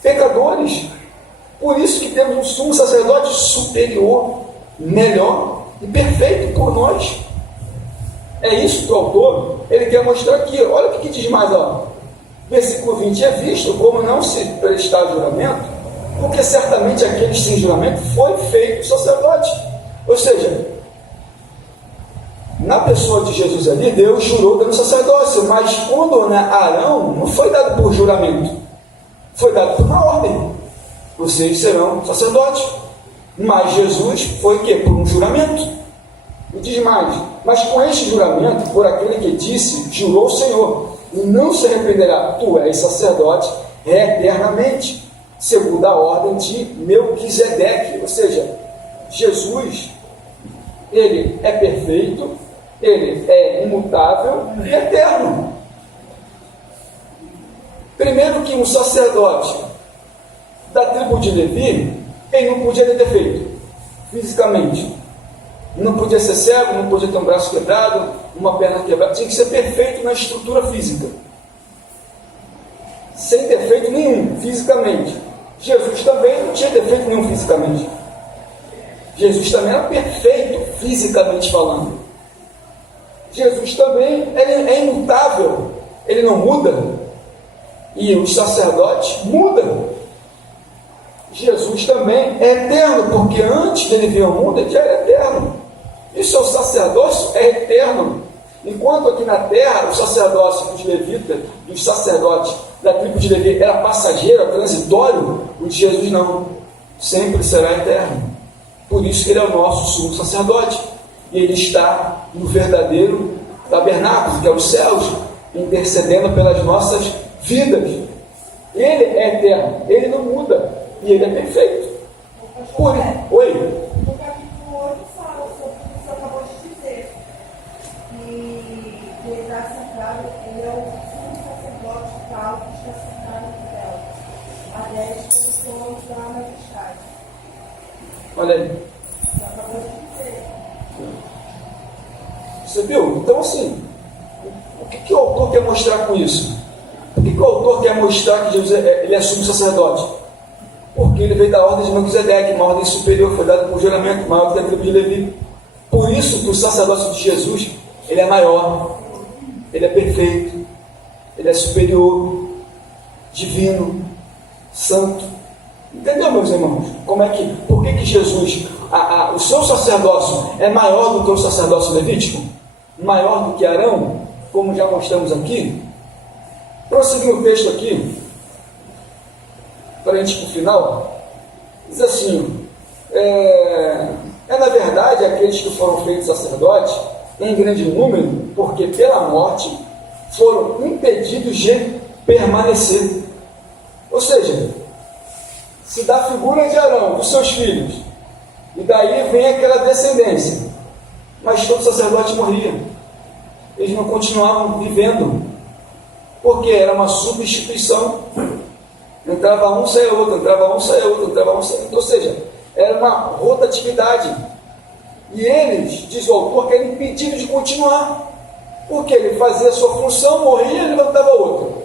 pecadores. Por isso que temos um sumo sacerdote superior, melhor e perfeito por nós. É isso que o autor ele quer mostrar aqui. Olha o que diz mais, ó. Versículo 20, é visto como não se prestar juramento, porque certamente aquele sem juramento foi feito sacerdote. Ou seja, na pessoa de Jesus ali, Deus jurou dando sacerdócio, mas quando Arão não foi dado por juramento, foi dado por uma ordem. Vocês serão sacerdotes. Mas Jesus foi o quê? Por um juramento. E diz mais, mas com este juramento, por aquele que disse, jurou o Senhor, e não se arrependerá, tu és sacerdote eternamente, segundo a ordem de Melquisedeque. Ou seja, Jesus, ele é perfeito, ele é imutável e eterno. Primeiro que um sacerdote da tribo de Levi, ele não podia ter defeito fisicamente. Não podia ser cego, não podia ter um braço quebrado, uma perna quebrada. Tinha que ser perfeito na estrutura física. Sem defeito nenhum, fisicamente. Jesus também não tinha defeito nenhum fisicamente. Jesus também era perfeito, fisicamente falando. Jesus também ele é imutável. Ele não muda. E os sacerdotes mudam. Jesus também é eterno, porque antes dele vir ao mundo, ele já era eterno. E o seu sacerdócio é eterno. Enquanto aqui na terra, o sacerdócio dos levitas, dos sacerdotes da tribo de Levi, era passageiro, era transitório, o de Jesus não. Sempre será eterno. Por isso que ele é o nosso sumo sacerdote. E ele está no verdadeiro tabernáculo, que é os céus, intercedendo pelas nossas vidas. Ele é eterno, ele não muda. E ele é perfeito. Oi? No capítulo 8 fala sobre o que você acabou de dizer. E ele está sentado, ele é o sumo sacerdote tal que está sentado no céu, a destra do trono da majestade. Olha aí. Você acabou de dizer. Você viu? Então assim, o que o autor quer mostrar com isso? Por que o autor quer mostrar que Jesus ele é sumo sacerdote? Porque ele veio da ordem de Melquisedeque, uma ordem superior, foi dada por juramento, maior que a tribo de Levi. Por isso que o sacerdócio de Jesus, ele é maior, ele é perfeito, ele é superior, divino, santo. Entendeu, meus irmãos? Por que Jesus, o seu sacerdócio é maior do que o sacerdócio levítico? Maior do que Arão, como já mostramos aqui? Prosseguindo o texto aqui, para a gente ir para o final, diz assim, na verdade aqueles que foram feitos sacerdotes em grande número, porque pela morte foram impedidos de permanecer. Ou seja, se da figura de Arão, dos seus filhos, e daí vem aquela descendência, mas todo sacerdote morria. Eles não continuavam vivendo, porque era uma substituição. Entrava um, saia outro, entrava um, saia outro, entrava um, saia outro. Ou seja, era uma rotatividade. E eles, diz o autor, que eram impedidos de continuar. Porque ele fazia a sua função, morria e levantava outro.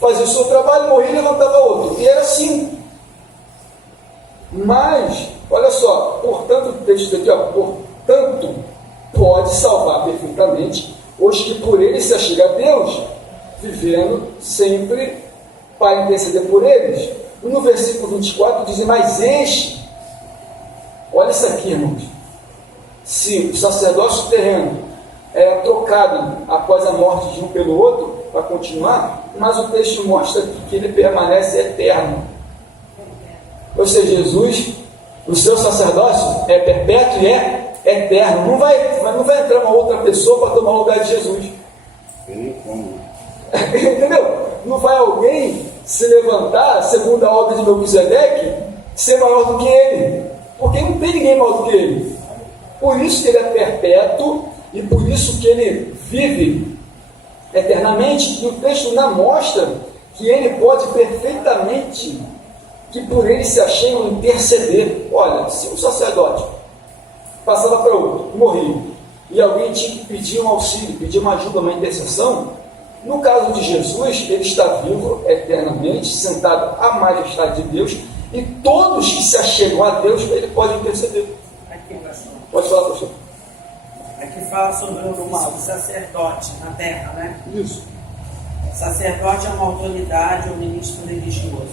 Fazia o seu trabalho, morria e levantava outro. E era assim. Mas, olha só, portanto, o texto aqui, ó, portanto, pode salvar perfeitamente os que por ele se achegam a Deus, vivendo sempre para interceder por eles. No versículo 24 diz, mas este, olha isso aqui, irmãos, se o sacerdócio terreno era trocado após a morte de um pelo outro, para continuar, mas o texto mostra que ele permanece eterno. Ou seja, Jesus, o seu sacerdócio é perpétuo e é eterno. Não vai entrar uma outra pessoa para tomar o lugar de Jesus. Entendeu? Não vai alguém se levantar, segundo a ordem de Melquisedeque, ser maior do que ele. Porque não tem ninguém maior do que ele. Por isso que ele é perpétuo e por isso que ele vive eternamente. E o texto ainda mostra que ele pode perfeitamente, que por ele se achegam interceder. Olha, se um sacerdote passava para outro, morria, e alguém tinha que pedir um auxílio, pedir uma ajuda, uma intercessão, no caso de Jesus, ele está vivo eternamente, sentado à majestade de Deus, e todos que se achegam a Deus, ele pode interceder. Aqui, pastor. Pode falar, pastor. Aqui fala sobre o sacerdote na terra, né? Isso. Sacerdote é uma autoridade ou ministro religioso,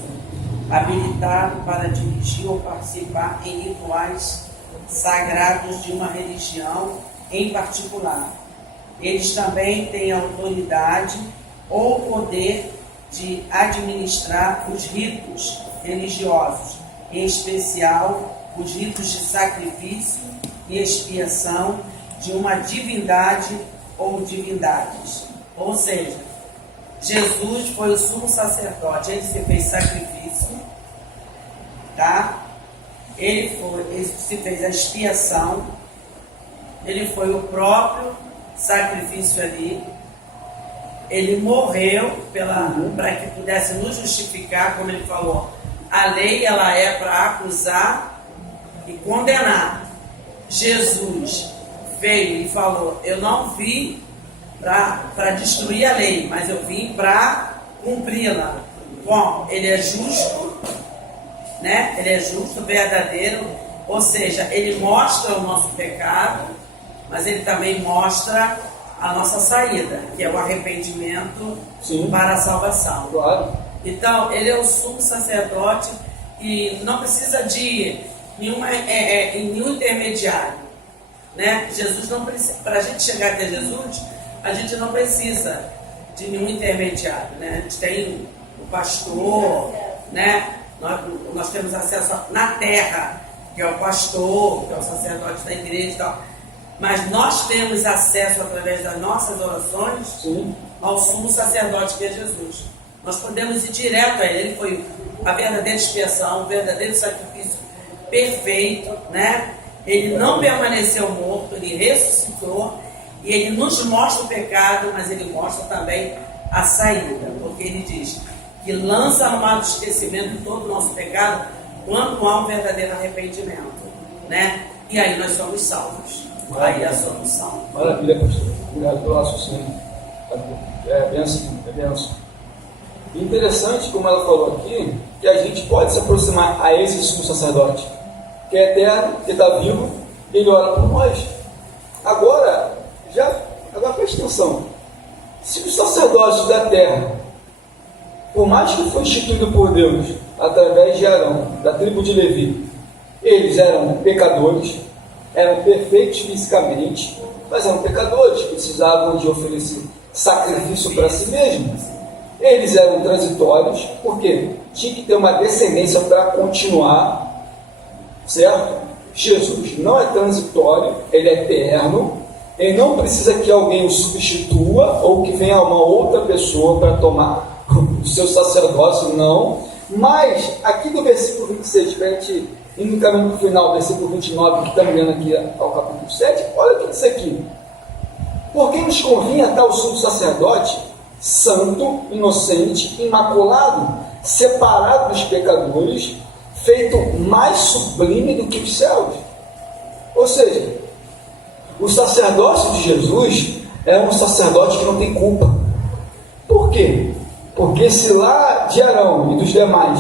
habilitado para dirigir ou participar em rituais sagrados de uma religião em particular. Eles também têm autoridade ou poder de administrar os ritos religiosos, em especial os ritos de sacrifício e expiação de uma divindade ou divindades. Ou seja, Jesus foi o sumo sacerdote, ele se fez sacrifício, tá? Ele se fez a expiação, ele foi o próprio sacrifício ali, ele morreu para que pudesse nos justificar, como ele falou, a lei ela é para acusar e condenar. Jesus veio e falou, eu não vim para destruir a lei, mas eu vim para cumpri-la. Bom, ele é justo, né? Ele é justo, verdadeiro, ou seja, ele mostra o nosso pecado, mas ele também mostra a nossa saída, que é o arrependimento. Sim. Para a salvação. Claro. Então, ele é o sumo sacerdote e não precisa de nenhum intermediário, né? Jesus não precisa, para a gente chegar até Jesus, a gente não precisa de nenhum intermediário, né? A gente tem o pastor, né? Nós temos acesso na terra, que é o pastor, que é o sacerdote da igreja e tal. Mas nós temos acesso através das nossas orações. Sim. Ao sumo sacerdote que é Jesus. Nós podemos ir direto a ele. Ele foi a verdadeira expiação, o verdadeiro sacrifício perfeito, né? Ele não permaneceu morto, ele ressuscitou e ele nos mostra o pecado, mas ele mostra também a saída, porque ele diz que lança no mar do esquecimento todo o nosso pecado quando há um verdadeiro arrependimento, né? E aí nós somos salvos. Aí é a solução. Maravilha, pastor. Obrigado pelo raciocínio. É benção. Interessante, como ela falou aqui, que a gente pode se aproximar a esse sumo sacerdote, que é eterno, que está vivo, e ele ora por nós. Agora preste atenção. Se os sacerdotes da terra, por mais que foi instituído por Deus, através de Arão, da tribo de Levi, eles eram pecadores, eram perfeitos fisicamente, mas eram pecadores, precisavam de oferecer sacrifício para si mesmos. Eles eram transitórios, porque tinha que ter uma descendência para continuar, certo? Jesus não é transitório, ele é eterno, ele não precisa que alguém o substitua ou que venha uma outra pessoa para tomar o seu sacerdócio, não. Mas, aqui do versículo 26, para a gente ir no caminho do final, versículo 29, que está mirando aqui ao capítulo 7, olha o que diz aqui. Porque nos convinha tal sumo sacerdote, santo, inocente, imaculado, separado dos pecadores, feito mais sublime do que os céus. Ou seja, o sacerdócio de Jesus é um sacerdote que não tem culpa. Por quê? Porque se lá de Arão e dos demais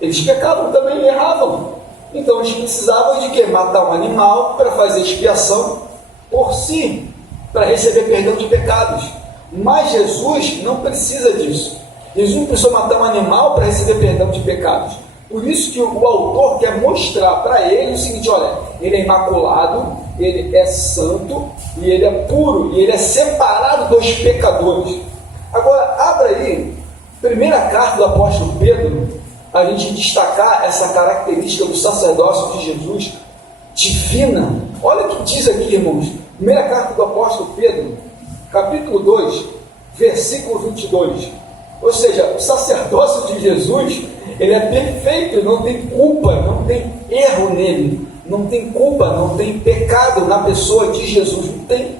eles pecavam, também erravam. Então eles precisavam de quê? Matar um animal para fazer expiação por si, para receber perdão de pecados. Mas Jesus não precisa disso. Jesus não precisou matar um animal para receber perdão de pecados. Por isso que o autor quer mostrar para ele o seguinte: olha, ele é imaculado, ele é santo, e ele é puro, e ele é separado dos pecadores. Agora, abra aí, primeira carta do apóstolo Pedro, a gente destacar essa característica do sacerdócio de Jesus, divina. Olha o que diz aqui, irmãos. Primeira carta do apóstolo Pedro, capítulo 2, versículo 22. Ou seja, o sacerdócio de Jesus, ele é perfeito, não tem culpa, não tem erro nele, não tem culpa, não tem pecado na pessoa de Jesus, não tem.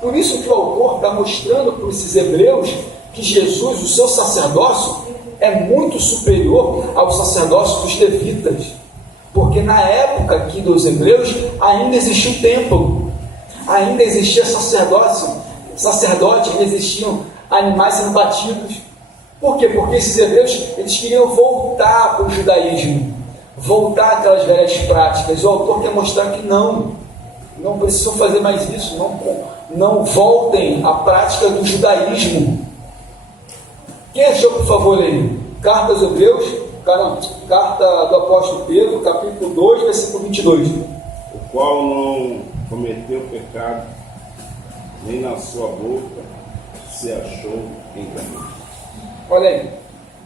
Por isso que o autor está mostrando para esses hebreus que Jesus, o seu sacerdócio, é muito superior ao sacerdócio dos levitas. Porque na época aqui dos hebreus, ainda existia o templo, ainda existia sacerdote, ainda existiam animais sendo batidos. Por quê? Porque esses hebreus, eles queriam voltar para o judaísmo, voltar àquelas velhas práticas. O autor quer mostrar que não precisam fazer mais isso, não voltem à prática do judaísmo. Quem achou, por favor, aí? Carta aos Hebreus, carta do apóstolo Pedro, capítulo 2, versículo 22. O qual não cometeu pecado, nem na sua boca se achou engano. Olha aí,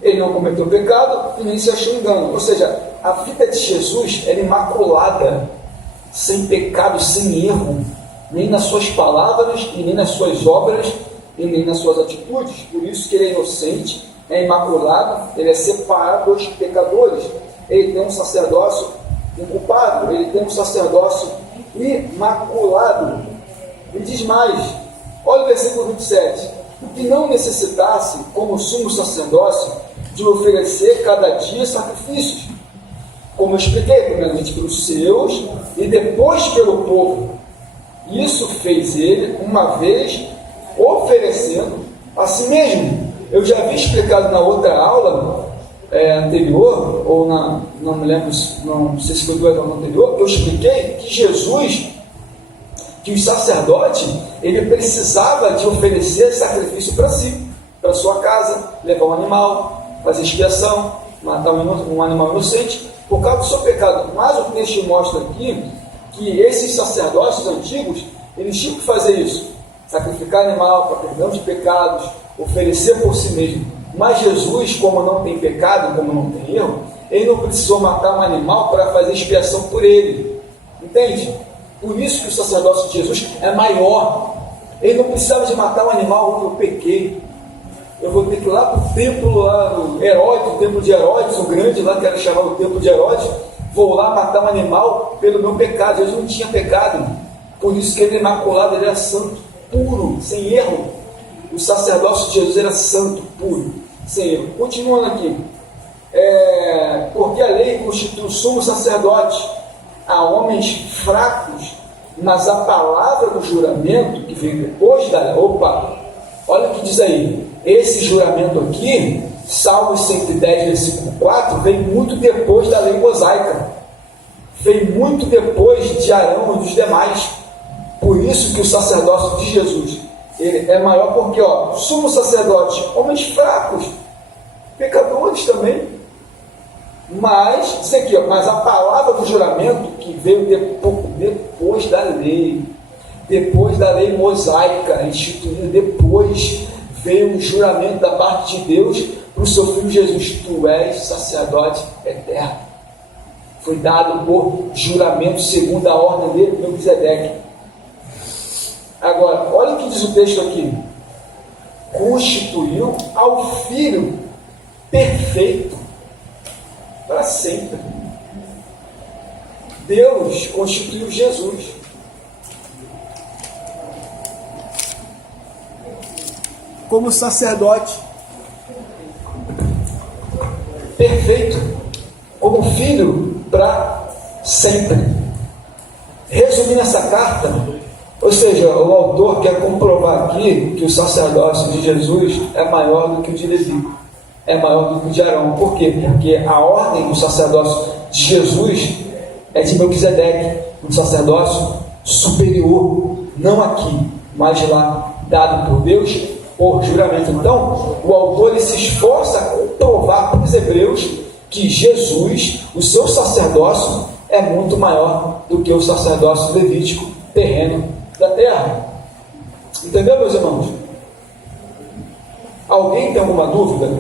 ele não cometeu pecado e nem se achou engano. Ou seja, a vida de Jesus era imaculada, sem pecado, sem erro, nem nas suas palavras, e nem nas suas obras, e nem nas suas atitudes. Por isso que ele é inocente, é imaculado, ele é separado dos pecadores. Ele tem um sacerdócio inculpado, ele tem um sacerdócio imaculado. E diz mais, olha o versículo 27. O que não necessitasse, como sumo sacerdócio, de oferecer cada dia sacrifícios, como eu expliquei, primeiramente pelos seus e depois pelo povo. Isso fez ele, uma vez, oferecendo a si mesmo. Eu já havia explicado na outra aula anterior, ou não me lembro, não sei se foi do aula anterior, eu expliquei que Jesus, que o sacerdote, ele precisava de oferecer sacrifício para si, para sua casa, levar um animal, fazer expiação, matar um animal inocente, por causa do seu pecado. Mas o texto mostra aqui que esses sacerdotes antigos, eles tinham que fazer isso, sacrificar animal para perdão de pecados, oferecer por si mesmo. Mas Jesus, como não tem pecado, como não tem erro, ele não precisou matar um animal para fazer expiação por ele. Entende? Por isso que o sacerdócio de Jesus é maior. Ele não precisava de matar um animal onde eu pequei. Eu vou ter que ir lá para o templo, lá no Herodes, o templo de Herodes, o grande lá, que era chamado o templo de Herodes. Vou lá matar um animal pelo meu pecado. Jesus não tinha pecado. Por isso que ele é imaculado, ele era santo, puro, sem erro. O sacerdócio de Jesus era santo, puro, sem erro. Continuando aqui. Porque a lei constitui o sumo sacerdote a homens fracos, mas a palavra do juramento que veio depois da lei. Opa! Olha o que diz aí. Esse juramento aqui, Salmos 110, versículo 4, vem muito depois da lei mosaica. Vem muito depois de Arão e dos demais. Por isso que o sacerdócio de Jesus, ele é maior porque, sumo sacerdote, homens fracos, pecadores também. Mas, diz aqui, mas a palavra do juramento que veio depois da lei mosaica, instituída depois, veio o juramento da parte de Deus para o seu Filho Jesus: tu és sacerdote eterno. Foi dado por juramento segundo a ordem dele, Melquisedeque. Agora, olha o que diz o texto aqui. constituiu ao Filho perfeito para sempre. Deus constituiu Jesus. Como sacerdote perfeito, como filho para sempre. Resumindo essa carta, ou seja, o autor quer comprovar aqui que o sacerdócio de Jesus é maior do que o de Levi, é maior do que o de Arão. Por quê? Porque a ordem do sacerdócio de Jesus é de Melquisedeque, um sacerdócio superior, não aqui, mas lá, dado por Deus por juramento. Então, o autor ele se esforça a comprovar para os hebreus que Jesus, o seu sacerdócio, é muito maior do que o sacerdócio levítico terreno da terra. Entendeu, meus irmãos? Alguém tem alguma dúvida?